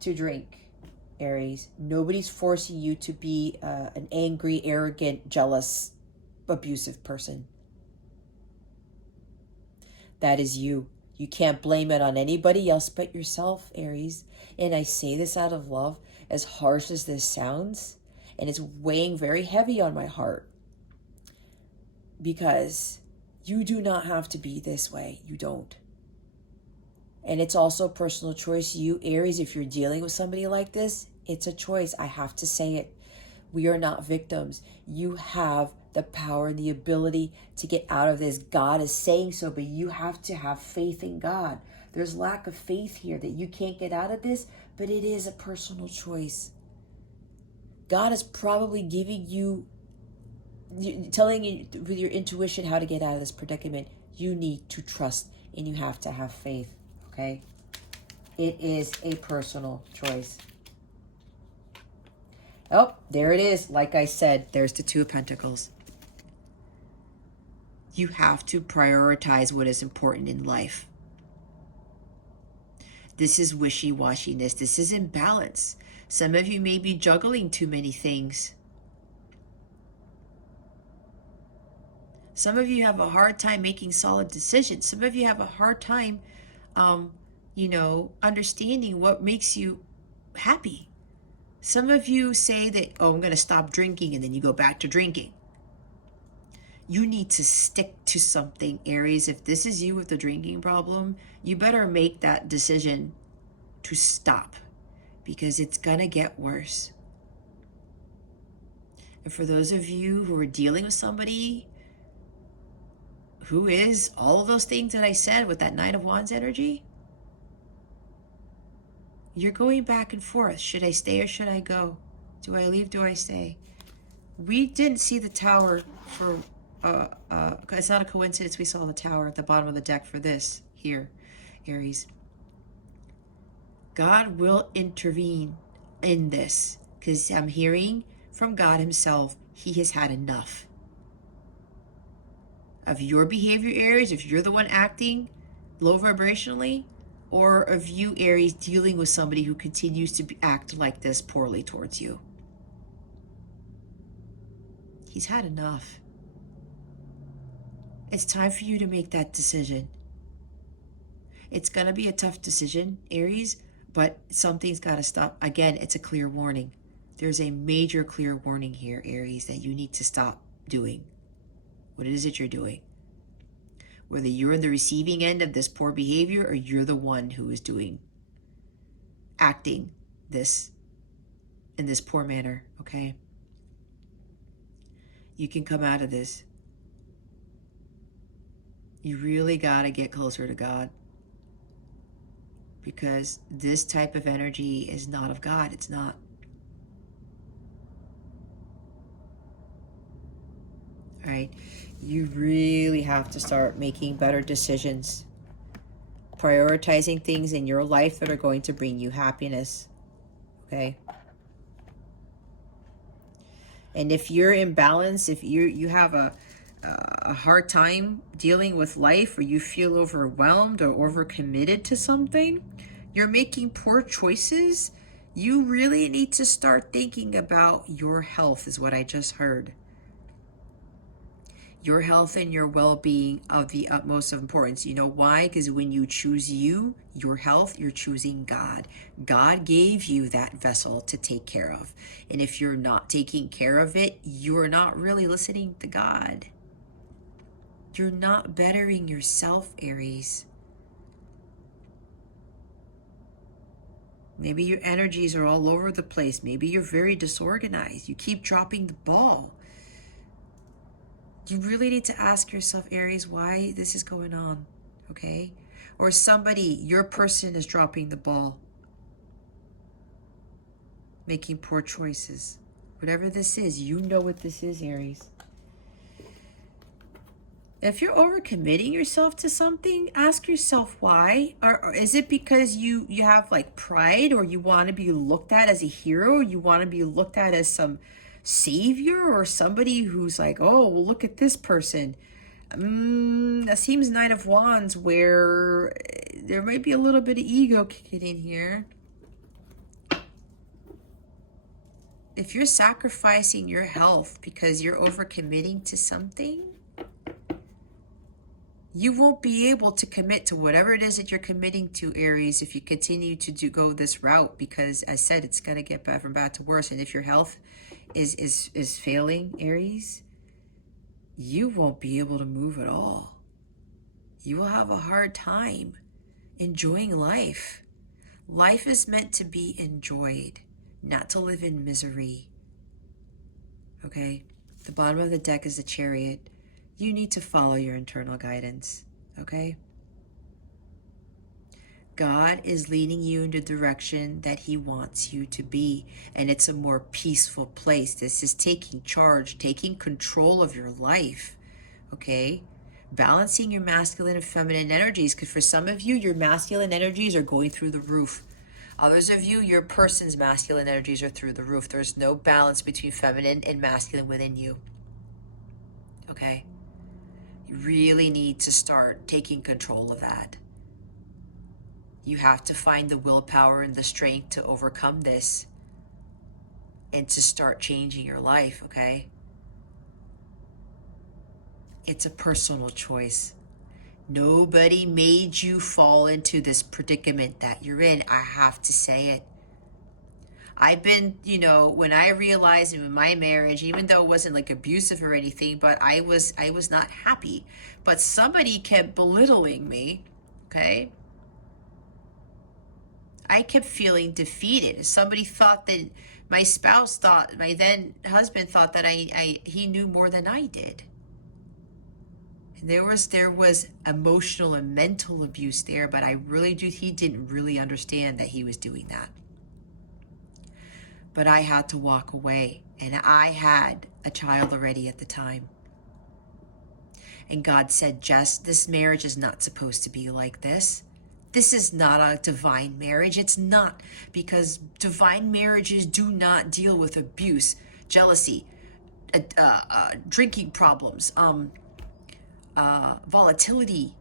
to drink, Aries. Nobody's forcing you to be an angry, arrogant, jealous, abusive person. That is you. You can't blame it on anybody else but yourself, Aries. And I say this out of love, as harsh as this sounds, and it's weighing very heavy on my heart, because you do not have to be this way. You don't. And it's also a personal choice. You, Aries, if you're dealing with somebody like this, it's a choice. I have to say it. We are not victims. You have the power and the ability to get out of this. God is saying so, but you have to have faith in God. There's lack of faith here that you can't get out of this, but it is a personal choice. God is probably giving you, telling you with your intuition how to get out of this predicament. You need to trust and you have to have faith, okay? It is a personal choice. Oh, there it is. Like I said, there's the Two of Pentacles. You have to prioritize what is important in life. This is wishy-washiness. This is imbalance. Some of you may be juggling too many things. Some of you have a hard time making solid decisions. Some of you have a hard time, understanding what makes you happy. Some of you say that, oh, I'm going to stop drinking, and then you go back to drinking. You need to stick to something, Aries. If this is you with the drinking problem, you better make that decision to stop, because it's going to get worse. And for those of you who are dealing with somebody who is all of those things that I said with that Nine of Wands energy, you're going back and forth. Should I stay or should I go? Do I leave? Do I stay? We didn't see the Tower for, it's not a coincidence we saw the Tower at the bottom of the deck for this here, Aries. God will intervene in this, because I'm hearing from God himself, he has had enough of your behavior, Aries. If you're the one acting low vibrationally, or of you, Aries, dealing with somebody who continues to act like this poorly towards you. He's had enough. It's time for you to make that decision. It's going to be a tough decision, Aries, but something's got to stop. Again, it's a clear warning. There's a major clear warning here, Aries, that you need to stop doing what it is that you're doing. Whether you're in the receiving end of this poor behavior or you're the one who is acting this in this poor manner, okay? You can come out of this. You really got to get closer to God, because this type of energy is not of God. It's not. All right? You really have to start making better decisions, prioritizing things in your life that are going to bring you happiness, okay? And if you're imbalanced, if you have a hard time dealing with life, or you feel overwhelmed or overcommitted to something, you're making poor choices, you really need to start thinking about your health, is what I just heard. Your health and your well-being of the utmost importance. You know why? Because when you choose your health, you're choosing God. God gave you that vessel to take care of. And if you're not taking care of it, you're not really listening to God. You're not bettering yourself, Aries. Maybe your energies are all over the place. Maybe you're very disorganized. You keep dropping the ball. You really need to ask yourself, Aries, why this is going on, okay? Or your person is dropping the ball, making poor choices. Whatever this is, you know what this is, Aries. If you're overcommitting yourself to something, ask yourself why. Or is it because you have like pride, or you want to be looked at as a hero? You want to be looked at as some savior, or somebody who's like, oh, well, look at this person. That seems Knight of Wands, where there might be a little bit of ego kicking in here. If you're sacrificing your health because you're overcommitting to something, you won't be able to commit to whatever it is that you're committing to, Aries, if you continue to go this route, because as I said, it's going to get bad from bad to worse. And if your health is failing, Aries, you won't be able to move at all. You will have a hard time enjoying life. Life is meant to be enjoyed, not to live in misery. Okay? The bottom of the deck is the Chariot. You need to follow your internal guidance. Okay? God is leading you in the direction that he wants you to be, and it's a more peaceful place. This is taking charge, taking control of your life. Okay? Balancing your masculine and feminine energies, because for some of you, your masculine energies are going through the roof. Others of you, your person's masculine energies are through the roof. There's no balance between feminine and masculine within you. Okay? You really need to start taking control of that. You have to find the willpower and the strength to overcome this and to start changing your life, okay? It's a personal choice. Nobody made you fall into this predicament that you're in. I have to say it. I've been, when I realized in my marriage, even though it wasn't like abusive or anything, but I was not happy. But somebody kept belittling me, okay? I kept feeling defeated. Somebody thought that my spouse thought, my then husband thought that he knew more than I did. And there was emotional and mental abuse there, but he didn't really understand that he was doing that. But I had to walk away, and I had a child already at the time. And God said, Jess, this marriage is not supposed to be like this. This is not a divine marriage. It's not, because divine marriages do not deal with abuse, jealousy, drinking problems, volatility,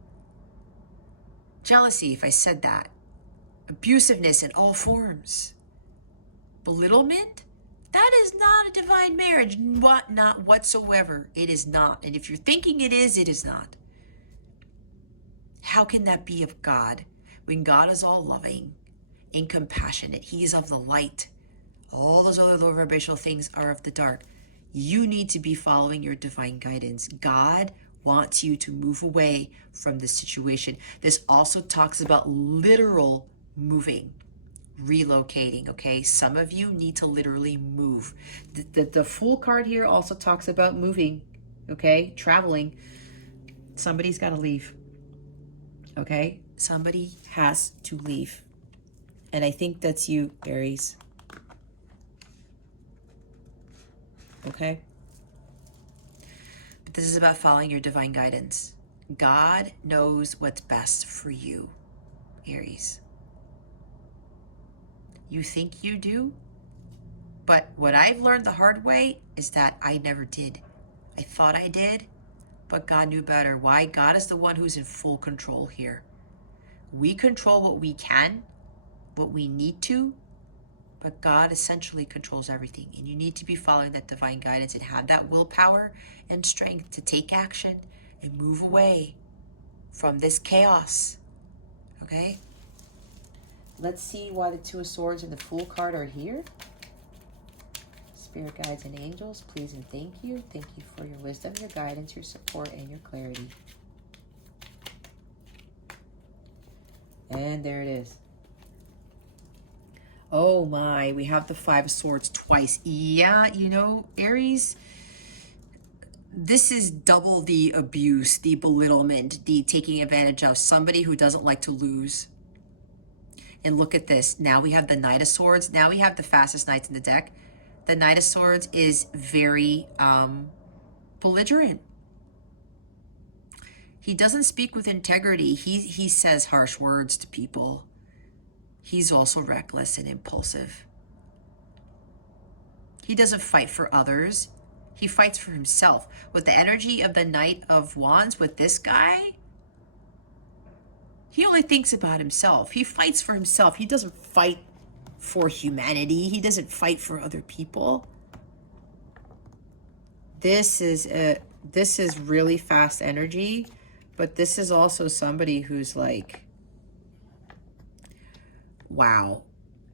jealousy, if I said that, abusiveness in all forms, belittlement. That is not a divine marriage. Not whatsoever. It is not. And if you're thinking it is not. How can that be of God when God is all loving and compassionate? He is of the light. All those other low vibrational things are of the dark. You need to be following your divine guidance. God wants you to move away from this situation. This also talks about literal moving, relocating, okay? Some of you need to literally move. The Fool card here also talks about moving, okay? Traveling. Somebody's got to leave, okay? Somebody has to leave. And I think that's you, Aries. Okay? But this is about following your divine guidance. God knows what's best for you, Aries. You think you do, but what I've learned the hard way is that I never did. I thought I did, but God knew better. Why? God is the one who's in full control here. We control what we can, what we need to, but God essentially controls everything. And you need to be following that divine guidance and have that willpower and strength to take action and move away from this chaos. Okay? Let's see why the Two of Swords and the Fool card are here. Spirit guides and angels, please and thank you. Thank you for your wisdom, your guidance, your support, and your clarity. And there it is. Oh my, we have the Five of Swords twice. Yeah, Aries, this is double the abuse, the belittlement, the taking advantage of somebody who doesn't like to lose. And look at this. Now we have the Knight of Swords. Now we have the fastest knights in the deck. The Knight of Swords is very belligerent. He doesn't speak with integrity. He says harsh words to people. He's also reckless and impulsive. He doesn't fight for others. He fights for himself. With the energy of the Knight of Wands, with this guy, he only thinks about himself. He fights for himself. He doesn't fight for humanity. He doesn't fight for other people. This is really fast energy, but this is also somebody who's like, wow,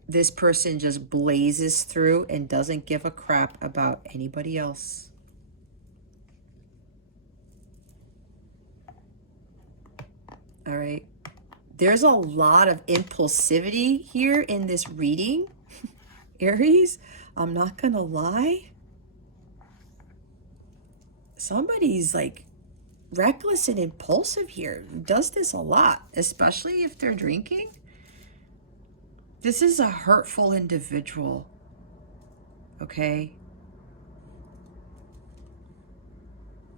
this person just blazes through and doesn't give a crap about anybody else. All right. There's a lot of impulsivity here in this reading, Aries. I'm not gonna lie. Somebody's like reckless and impulsive here. Does this a lot, especially if they're drinking. This is a hurtful individual, okay?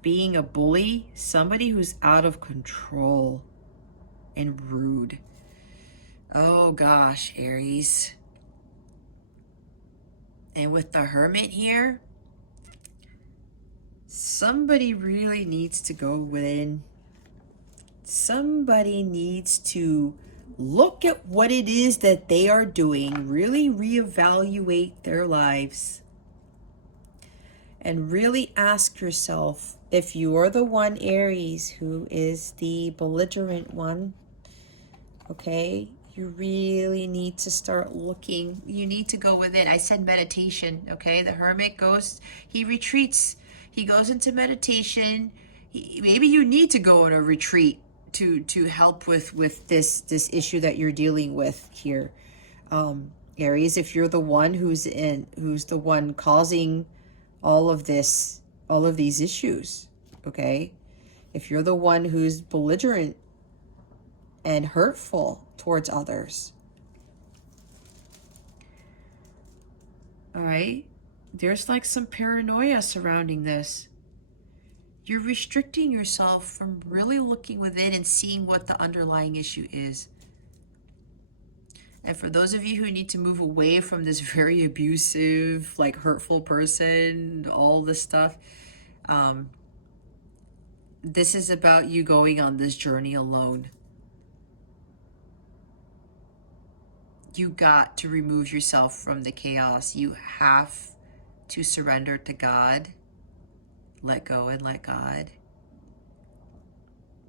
Being a bully, somebody who's out of control and rude. Oh gosh, Aries. And with the Hermit here, somebody really needs to go within. Somebody needs to look at what it is that they are doing, really reevaluate their lives, and really ask yourself, if you're the one, Aries, who is the belligerent one, okay, you really need to start looking. You need to go within. I said meditation, okay? The Hermit goes, he retreats. He goes into meditation. Maybe you need to go on a retreat to help with this issue that you're dealing with here. Aries, if you're the one who's the one causing all of these issues, okay? If you're the one who's belligerent and hurtful towards others, all right, there's like some paranoia surrounding this. You're restricting yourself from really looking within and seeing what the underlying issue is. And for those of you who need to move away from this very abusive, like hurtful person, all this stuff, this is about you going on this journey alone. You got to remove yourself from the chaos. You have to surrender to God. Let go and let God.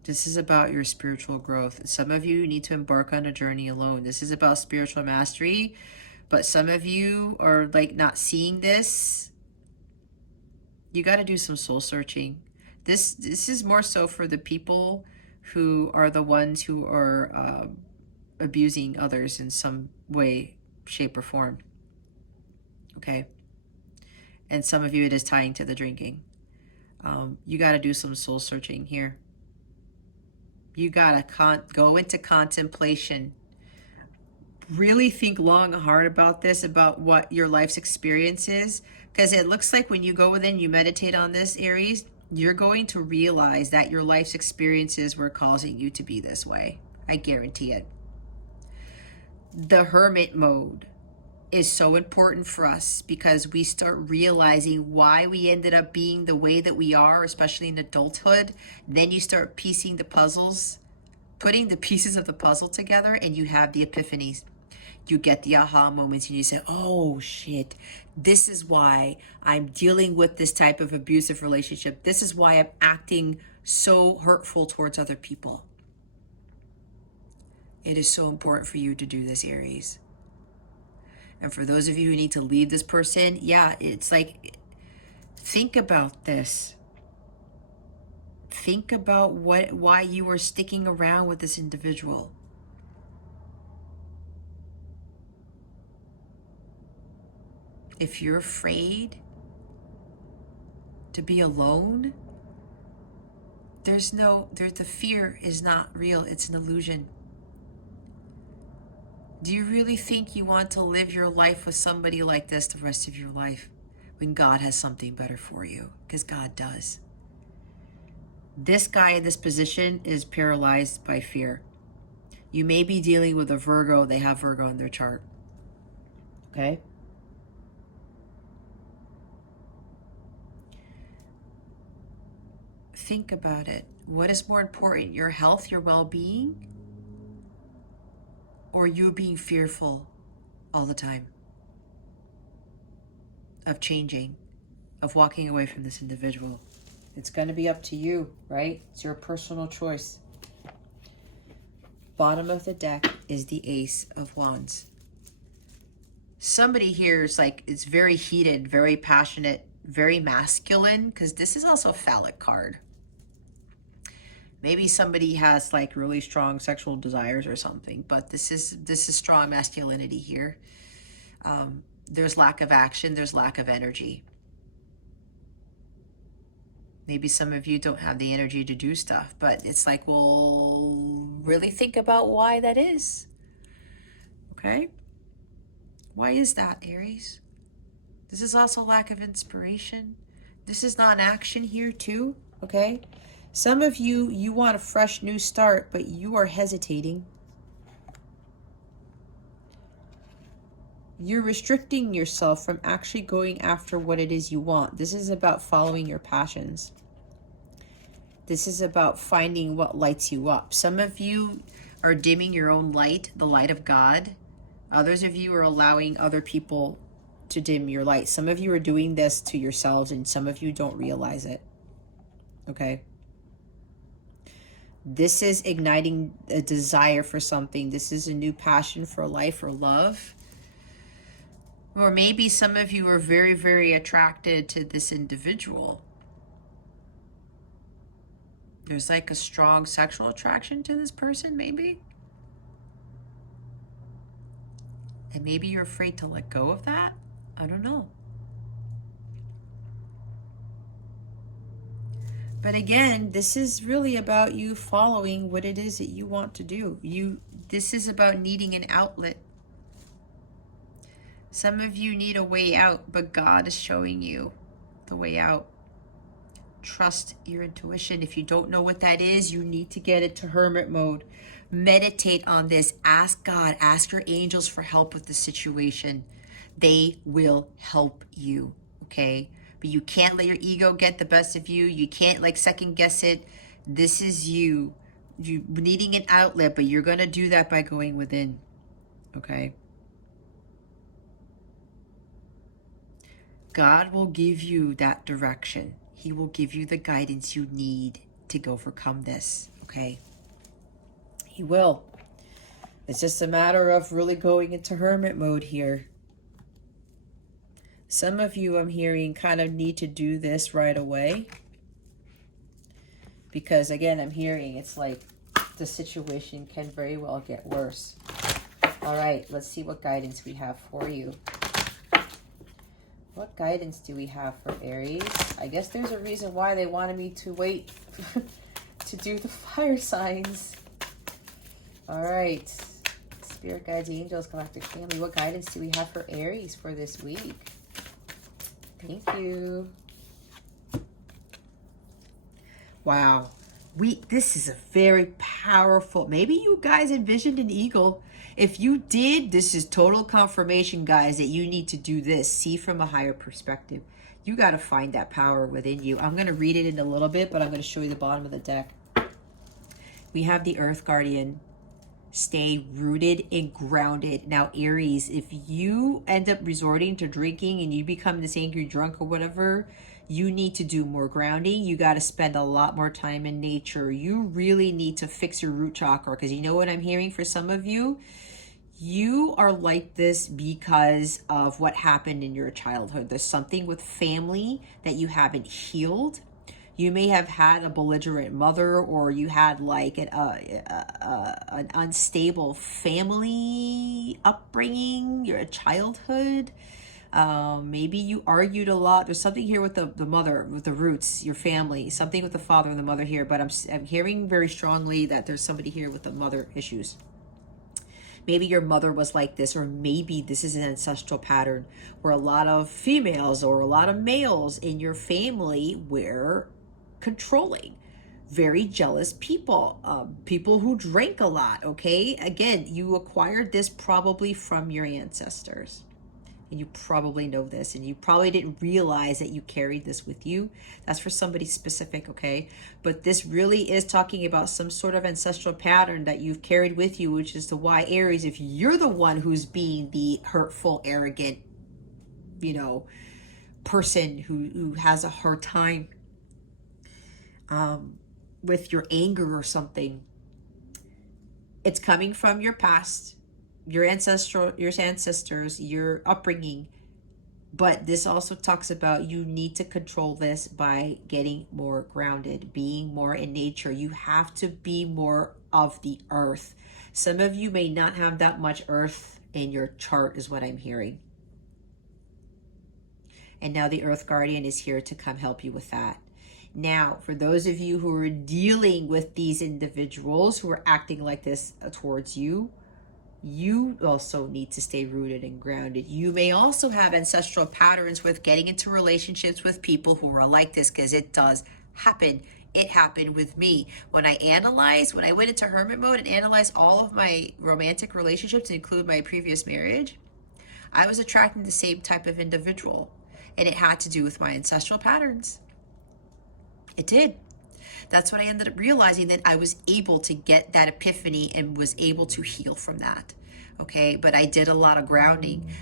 This is about your spiritual growth. Some of you need to embark on a journey alone. This is about spiritual mastery, but some of you are like not seeing this. You got to do some soul searching. This is more so for the people who are the ones who are abusing others in some way, shape, or form. Okay? And some of you, it is tying to the drinking. You got to do some soul searching here. You got to go into contemplation. Really think long and hard about this, about what your life's experience is. Because it looks like when you go within, you meditate on this, Aries, you're going to realize that your life's experiences were causing you to be this way. I guarantee it. The Hermit mode is so important for us because we start realizing why we ended up being the way that we are, especially in adulthood. Then you start piecing the puzzles, putting the pieces of the puzzle together, and you have the epiphanies. You get the aha moments and you say, oh shit, this is why I'm dealing with this type of abusive relationship. This is why I'm acting so hurtful towards other people. It is so important for you to do this, Aries. And for those of you who need to leave this person, yeah, it's like, think about this. Think about why you were sticking around with this individual. If you're afraid to be alone, the fear is not real. It's an illusion. Do you really think you want to live your life with somebody like this the rest of your life when God has something better for you? Because God does. This guy in this position is paralyzed by fear. You may be dealing with a Virgo. They have Virgo in their chart. Okay? Think about it. What is more important, your health, your well-being, or you being fearful all the time of changing, of walking away from this individual? It's going to be up to you, right? It's your personal choice. Bottom of the deck is the Ace of Wands. Somebody here is like, it's very heated, very passionate, very masculine, because this is also a phallic card. Maybe somebody has like really strong sexual desires or something, but this is strong masculinity here. There's lack of action, there's lack of energy. Maybe some of you don't have the energy to do stuff, but it's like, well, really think about why that is. Okay? Why is that, Aries? This is also lack of inspiration. This is not action here too, okay? Some of you, you want a fresh new start, but you are hesitating. You're restricting yourself from actually going after what it is you want. This is about following your passions. This is about finding what lights you up. Some of you are dimming your own light, the light of God. Others of you are allowing other people to dim your light. Some of you are doing this to yourselves, and some of you don't realize it. Okay? This is igniting a desire for something. This is a new passion for life or love. Or maybe some of you are very, very attracted to this individual. There's like a strong sexual attraction to this person, maybe. And maybe you're afraid to let go of that. I don't know. But again, this is really about you following what it is that you want to do. This is about needing an outlet. Some of you need a way out, but God is showing you the way out. Trust your intuition. If you don't know what that is, you need to get into hermit mode. Meditate on this. Ask God, ask your angels for help with the situation. They will help you, okay? But you can't let your ego get the best of you. You can't like second guess it. This is you needing an outlet, but you're going to do that by going within, okay? God will give you that direction. He will give you the guidance you need to overcome this, okay? He will. It's just a matter of really going into hermit mode here. Some of you, I'm hearing, kind of need to do this right away. Because, again, I'm hearing it's like the situation can very well get worse. All right, let's see what guidance we have for you. What guidance do we have for Aries? I guess there's a reason why they wanted me to wait to do the fire signs. All right. Spirit guides, angels, galactic family. What guidance do we have for Aries for this week? Thank you. Wow. This is a very powerful, maybe you guys envisioned an eagle. If you did, this is total confirmation, guys, that you need to do this. See from a higher perspective. You got to find that power within you. I'm going to read it in a little bit, but I'm going to show you the bottom of the deck. We have the Earth Guardian. Stay rooted and grounded. Now, Aries, if you end up resorting to drinking and you become this angry drunk or whatever, you need to do more grounding. You got to spend a lot more time in nature. You really need to fix your root chakra, because you know what I'm hearing for some of you? You are like this because of what happened in your childhood. There's something with family that you haven't healed. You may have had a belligerent mother, or you had like an unstable family upbringing, your childhood. Maybe you argued a lot. There's something here with the mother, with the roots, your family, something with the father and the mother here. But I'm hearing very strongly that there's somebody here with the mother issues. Maybe your mother was like this, or maybe this is an ancestral pattern where a lot of females or a lot of males in your family were controlling, very jealous people, people who drank a lot, okay? Again, you acquired this probably from your ancestors. And you probably know this, and you probably didn't realize that you carried this with you. That's for somebody specific, okay? But this really is talking about some sort of ancestral pattern that you've carried with you, which is the why Aries, if you're the one who's being the hurtful, arrogant, person who has a hard time with your anger or something, it's coming from your past, your ancestors, your upbringing. But this also talks about you need to control this by getting more grounded, being more in nature. You have to be more of the earth. Some of you may not have that much earth in your chart, is what I'm hearing. And now the Earth Guardian is here to come help you with that. Now, for those of you who are dealing with these individuals who are acting like this towards you, you also need to stay rooted and grounded. You may also have ancestral patterns with getting into relationships with people who are like this, because it does happen. It happened with me. When I went into hermit mode and analyzed all of my romantic relationships, to include my previous marriage, I was attracting the same type of individual. And it had to do with my ancestral patterns. It did. That's what I ended up realizing, that I was able to get that epiphany and was able to heal from that. Okay, but I did a lot of grounding.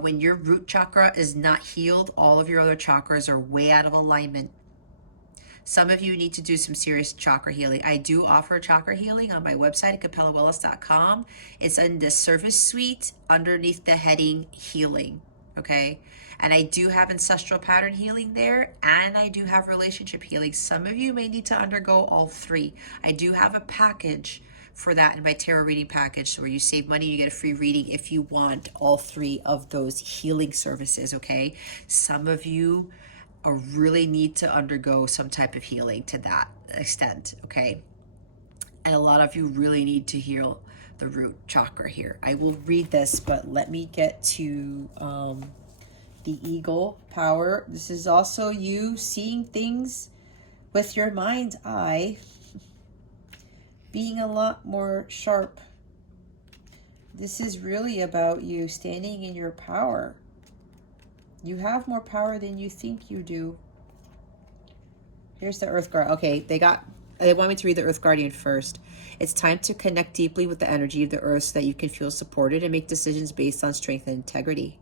When your root chakra is not healed, all of your other chakras are way out of alignment. Some of you need to do some serious chakra healing. I do offer chakra healing on my website at capellawellness.com. It's in the service suite underneath the heading healing. Okay. And I do have ancestral pattern healing there, and I do have relationship healing. Some of you may need to undergo all three. I do have a package for that in my tarot reading package, so where you save money, you get a free reading if you want all three of those healing services, okay? Some of you really need to undergo some type of healing to that extent, okay? And a lot of you really need to heal the root chakra here. I will read this, but let me get to the eagle power. This is also you seeing things with your mind's eye, being a lot more sharp. This is really about you standing in your power. You have more power than you think you do. Here's the Earth Guard. Okay, they want me to read the Earth Guardian first. It's time to connect deeply with the energy of the Earth so that you can feel supported and make decisions based on strength and integrity.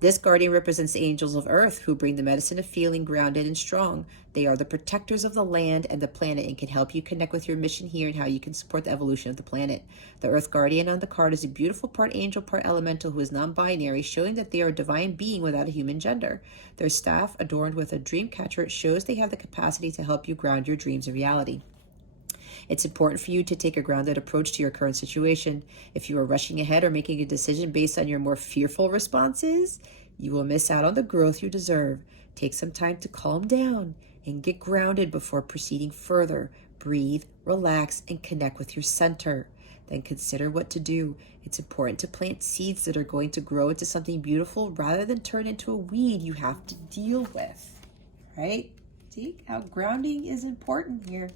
This guardian represents the angels of Earth, who bring the medicine of feeling grounded and strong. They are the protectors of the land and the planet and can help you connect with your mission here and how you can support the evolution of the planet. The Earth Guardian on the card is a beautiful part angel, part elemental who is non-binary, showing that they are a divine being without a human gender. Their staff, adorned with a dream catcher, shows they have the capacity to help you ground your dreams in reality. It's important for you to take a grounded approach to your current situation. If you are rushing ahead or making a decision based on your more fearful responses, you will miss out on the growth you deserve. Take some time to calm down and get grounded before proceeding further. Breathe, relax, and connect with your center. Then consider what to do. It's important to plant seeds that are going to grow into something beautiful rather than turn into a weed you have to deal with. Right? See how grounding is important here.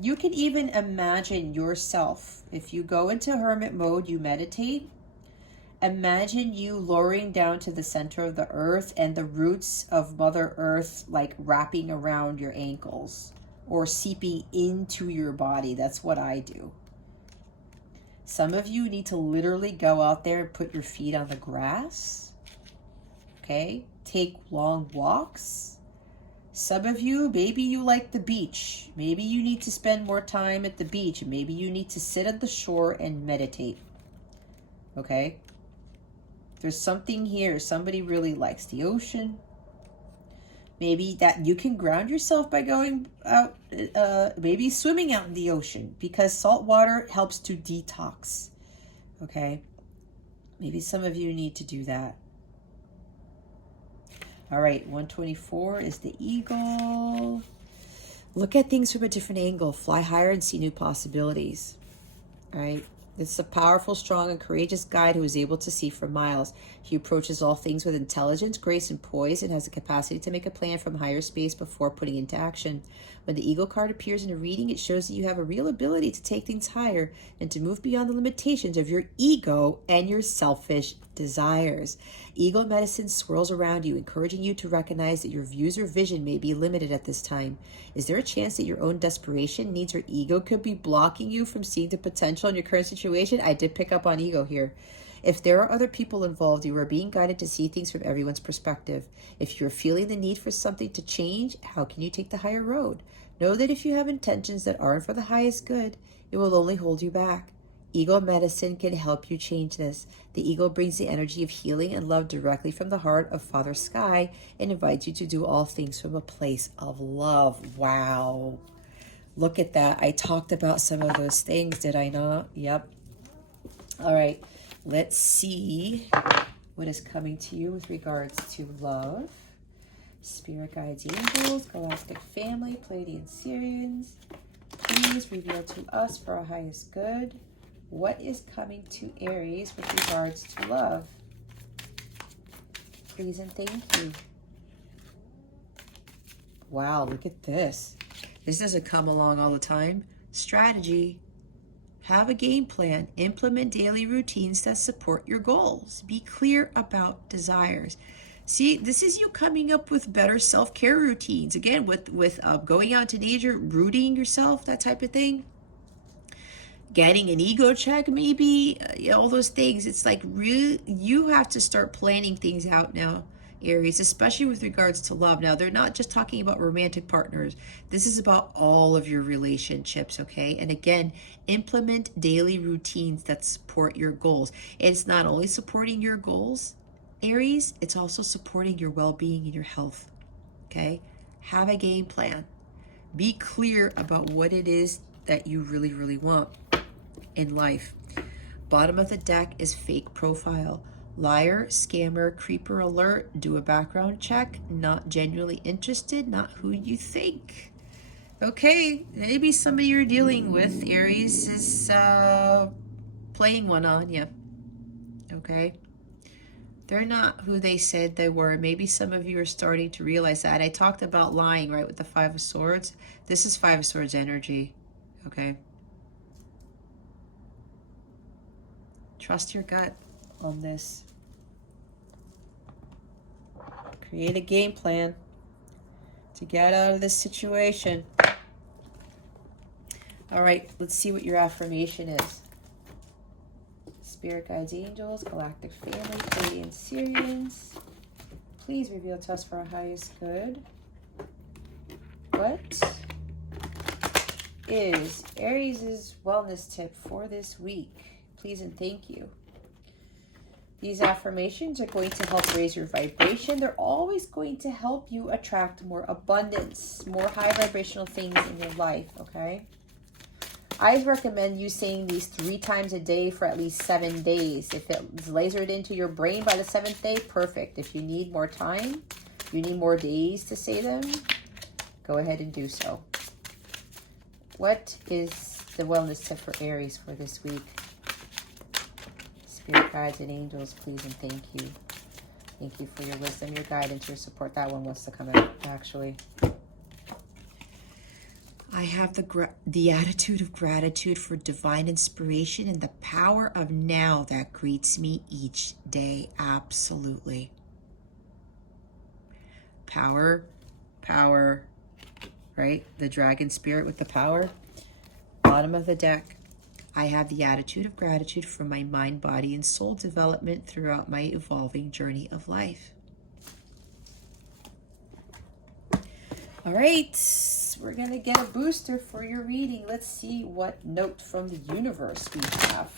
You can even imagine yourself, if you go into hermit mode, you meditate, imagine you lowering down to the center of the earth and the roots of Mother Earth like wrapping around your ankles or seeping into your body. That's what I do. Some of you need to literally go out there and put your feet on the grass, okay? Take long walks. Some of you, maybe you like the beach. Maybe you need to spend more time at the beach. Maybe you need to sit at the shore and meditate. Okay? There's something here. Somebody really likes the ocean. Maybe that you can ground yourself by going out, maybe swimming out in the ocean, because salt water helps to detox. Okay? Maybe some of you need to do that. All right, 124 is the eagle. Look at things from a different angle. Fly higher and see new possibilities. All right. This is a powerful, strong, and courageous guide who is able to see for miles. He approaches all things with intelligence, grace, and poise, and has the capacity to make a plan from higher space before putting into action. When the eagle card appears in a reading, it shows that you have a real ability to take things higher and to move beyond the limitations of your ego and your selfish desires. Ego medicine swirls around you, encouraging you to recognize that your views or vision may be limited at this time. Is there a chance that your own desperation, needs, or ego could be blocking you from seeing the potential in your current situation? I did pick up on ego here. If there are other people involved, you are being guided to see things from everyone's perspective. If you're feeling the need for something to change, how can you take the higher road? Know that if you have intentions that aren't for the highest good, it will only hold you back. Ego medicine can help you change this. The ego brings the energy of healing and love directly from the heart of Father Sky and invites you to do all things from a place of love. Wow. Look at that. I talked about some of those things, did I not? Yep. All right. Let's see what is coming to you with regards to love. Spirit guides, angels, galactic family, Pleiadian Syrians. Please reveal to us for our highest good. What is coming to Aries with regards to love? Please and thank you. Wow, look at this. This doesn't come along all the time. Strategy. Have a game plan. Implement daily routines that support your goals. Be clear about desires. See, this is you coming up with better self-care routines. Again, with going out to nature, rooting yourself, that type of thing. Getting an ego check, maybe, all those things. It's like really, you have to start planning things out now, Aries, especially with regards to love. Now, they're not just talking about romantic partners. This is about all of your relationships, okay? And again, implement daily routines that support your goals. It's not only supporting your goals, Aries, it's also supporting your well-being and your health, okay? Have a game plan. Be clear about what it is that you really, really want in life. Bottom of the deck is fake profile. Liar, scammer, creeper alert, do a background check, not genuinely interested, not who you think. Okay, maybe somebody you're dealing with, Aries, is playing one on you. Okay? They're not who they said they were. Maybe some of you are starting to realize that. I talked about lying, right, with the Five of Swords. This is Five of Swords energy. Okay? Trust your gut on this. Create a game plan to get out of this situation. All right, let's see what your affirmation is. Spirit guides, angels, galactic family, Pleiadian Syrians. Please reveal to us for our highest good. What is Aries' wellness tip for this week? Please and thank you. These affirmations are going to help raise your vibration. They're always going to help you attract more abundance, more high vibrational things in your life, okay? I recommend you saying these 3 times a day for at least 7 days. If it's lasered into your brain by the 7th day, perfect. If you need more time, you need more days to say them, go ahead and do so. What is the wellness tip for Aries for this week? Spirit guides and angels, please and thank you. Thank you for your wisdom, your guidance, your support. That one wants to come out, actually. I have the attitude of gratitude for divine inspiration and the power of now that greets me each day. Absolutely. Power, right? The dragon spirit with the power. Bottom of the deck. I have the attitude of gratitude for my mind, body, and soul development throughout my evolving journey of life. All right, we're going to get a booster for your reading. Let's see what note from the universe we have.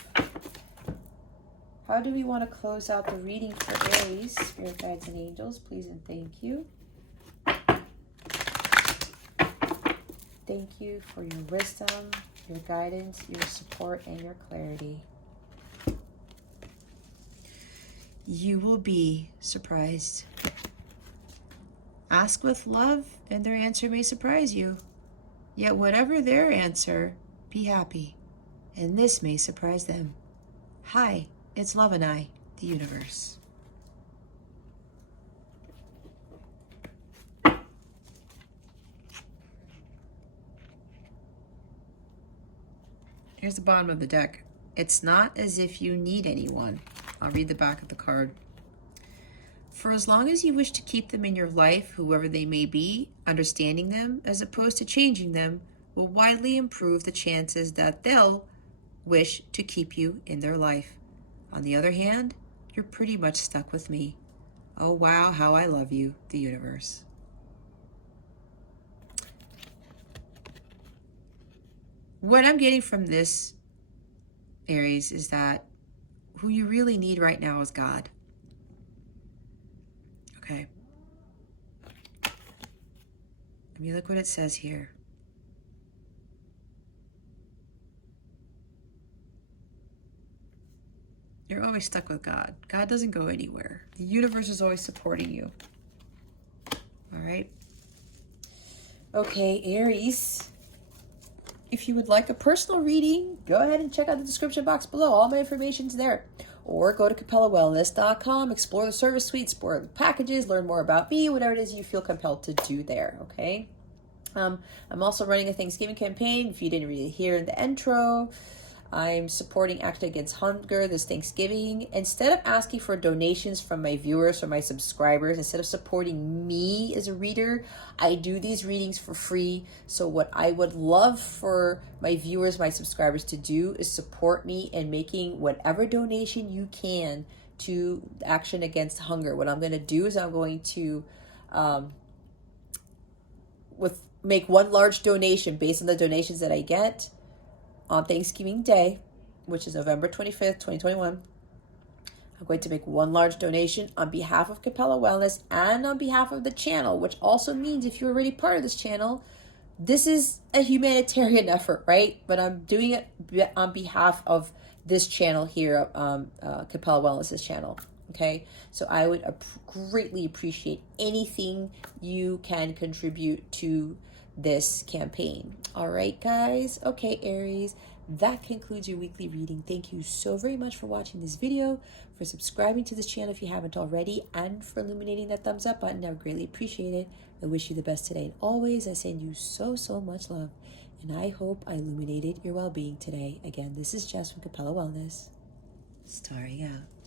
How do we want to close out the reading for Aries? Spirit guides and angels, please and thank you. Thank you for your wisdom, your guidance, your support, and your clarity. You will be surprised. Ask with love, and their answer may surprise you. Yet whatever their answer, be happy, and this may surprise them. Hi, it's Love and I, the universe. Here's the bottom of the deck. It's not as if you need anyone. I'll read the back of the card. For as long as you wish to keep them in your life, whoever they may be, understanding them as opposed to changing them will widely improve the chances that they'll wish to keep you in their life. On the other hand, you're pretty much stuck with me. Oh wow, how I love you, the universe. What I'm getting from this, Aries, is that who you really need right now is God. Okay. Let me look what it says here. You're always stuck with God. God doesn't go anywhere. The universe is always supporting you. All right. Okay, Aries. If you would like a personal reading, go ahead and check out the description box below. All my information's there. Or go to CapellaWellness.com, explore the service suite, explore the packages, learn more about me, whatever it is you feel compelled to do there, okay? I'm also running a Thanksgiving campaign. If you didn't really hear in the intro, I'm supporting Action Against Hunger this Thanksgiving. Instead of asking for donations from my viewers or my subscribers, instead of supporting me as a reader, I do these readings for free. So what I would love for my viewers, my subscribers to do is support me in making whatever donation you can to Action Against Hunger. What I'm going to do is I'm going to make one large donation based on the donations that I get on Thanksgiving Day, which is November 25th, 2021. I'm going to make one large donation on behalf of Capella Wellness and on behalf of the channel, which also means if you're already part of this channel, this is a humanitarian effort, right? But I'm doing it on behalf of this channel here, Capella Wellness's channel. Okay, so I would greatly appreciate anything you can contribute to this campaign. All right, guys. Okay, Aries, that concludes your weekly reading. Thank you so very much for watching this video, for subscribing to this channel if you haven't already, and for illuminating that thumbs up button. I would greatly appreciate it. I wish you the best today, and always I send you so much love, and I hope I illuminated your well-being today. Again, this is Jess from Capella Wellness. Starring out.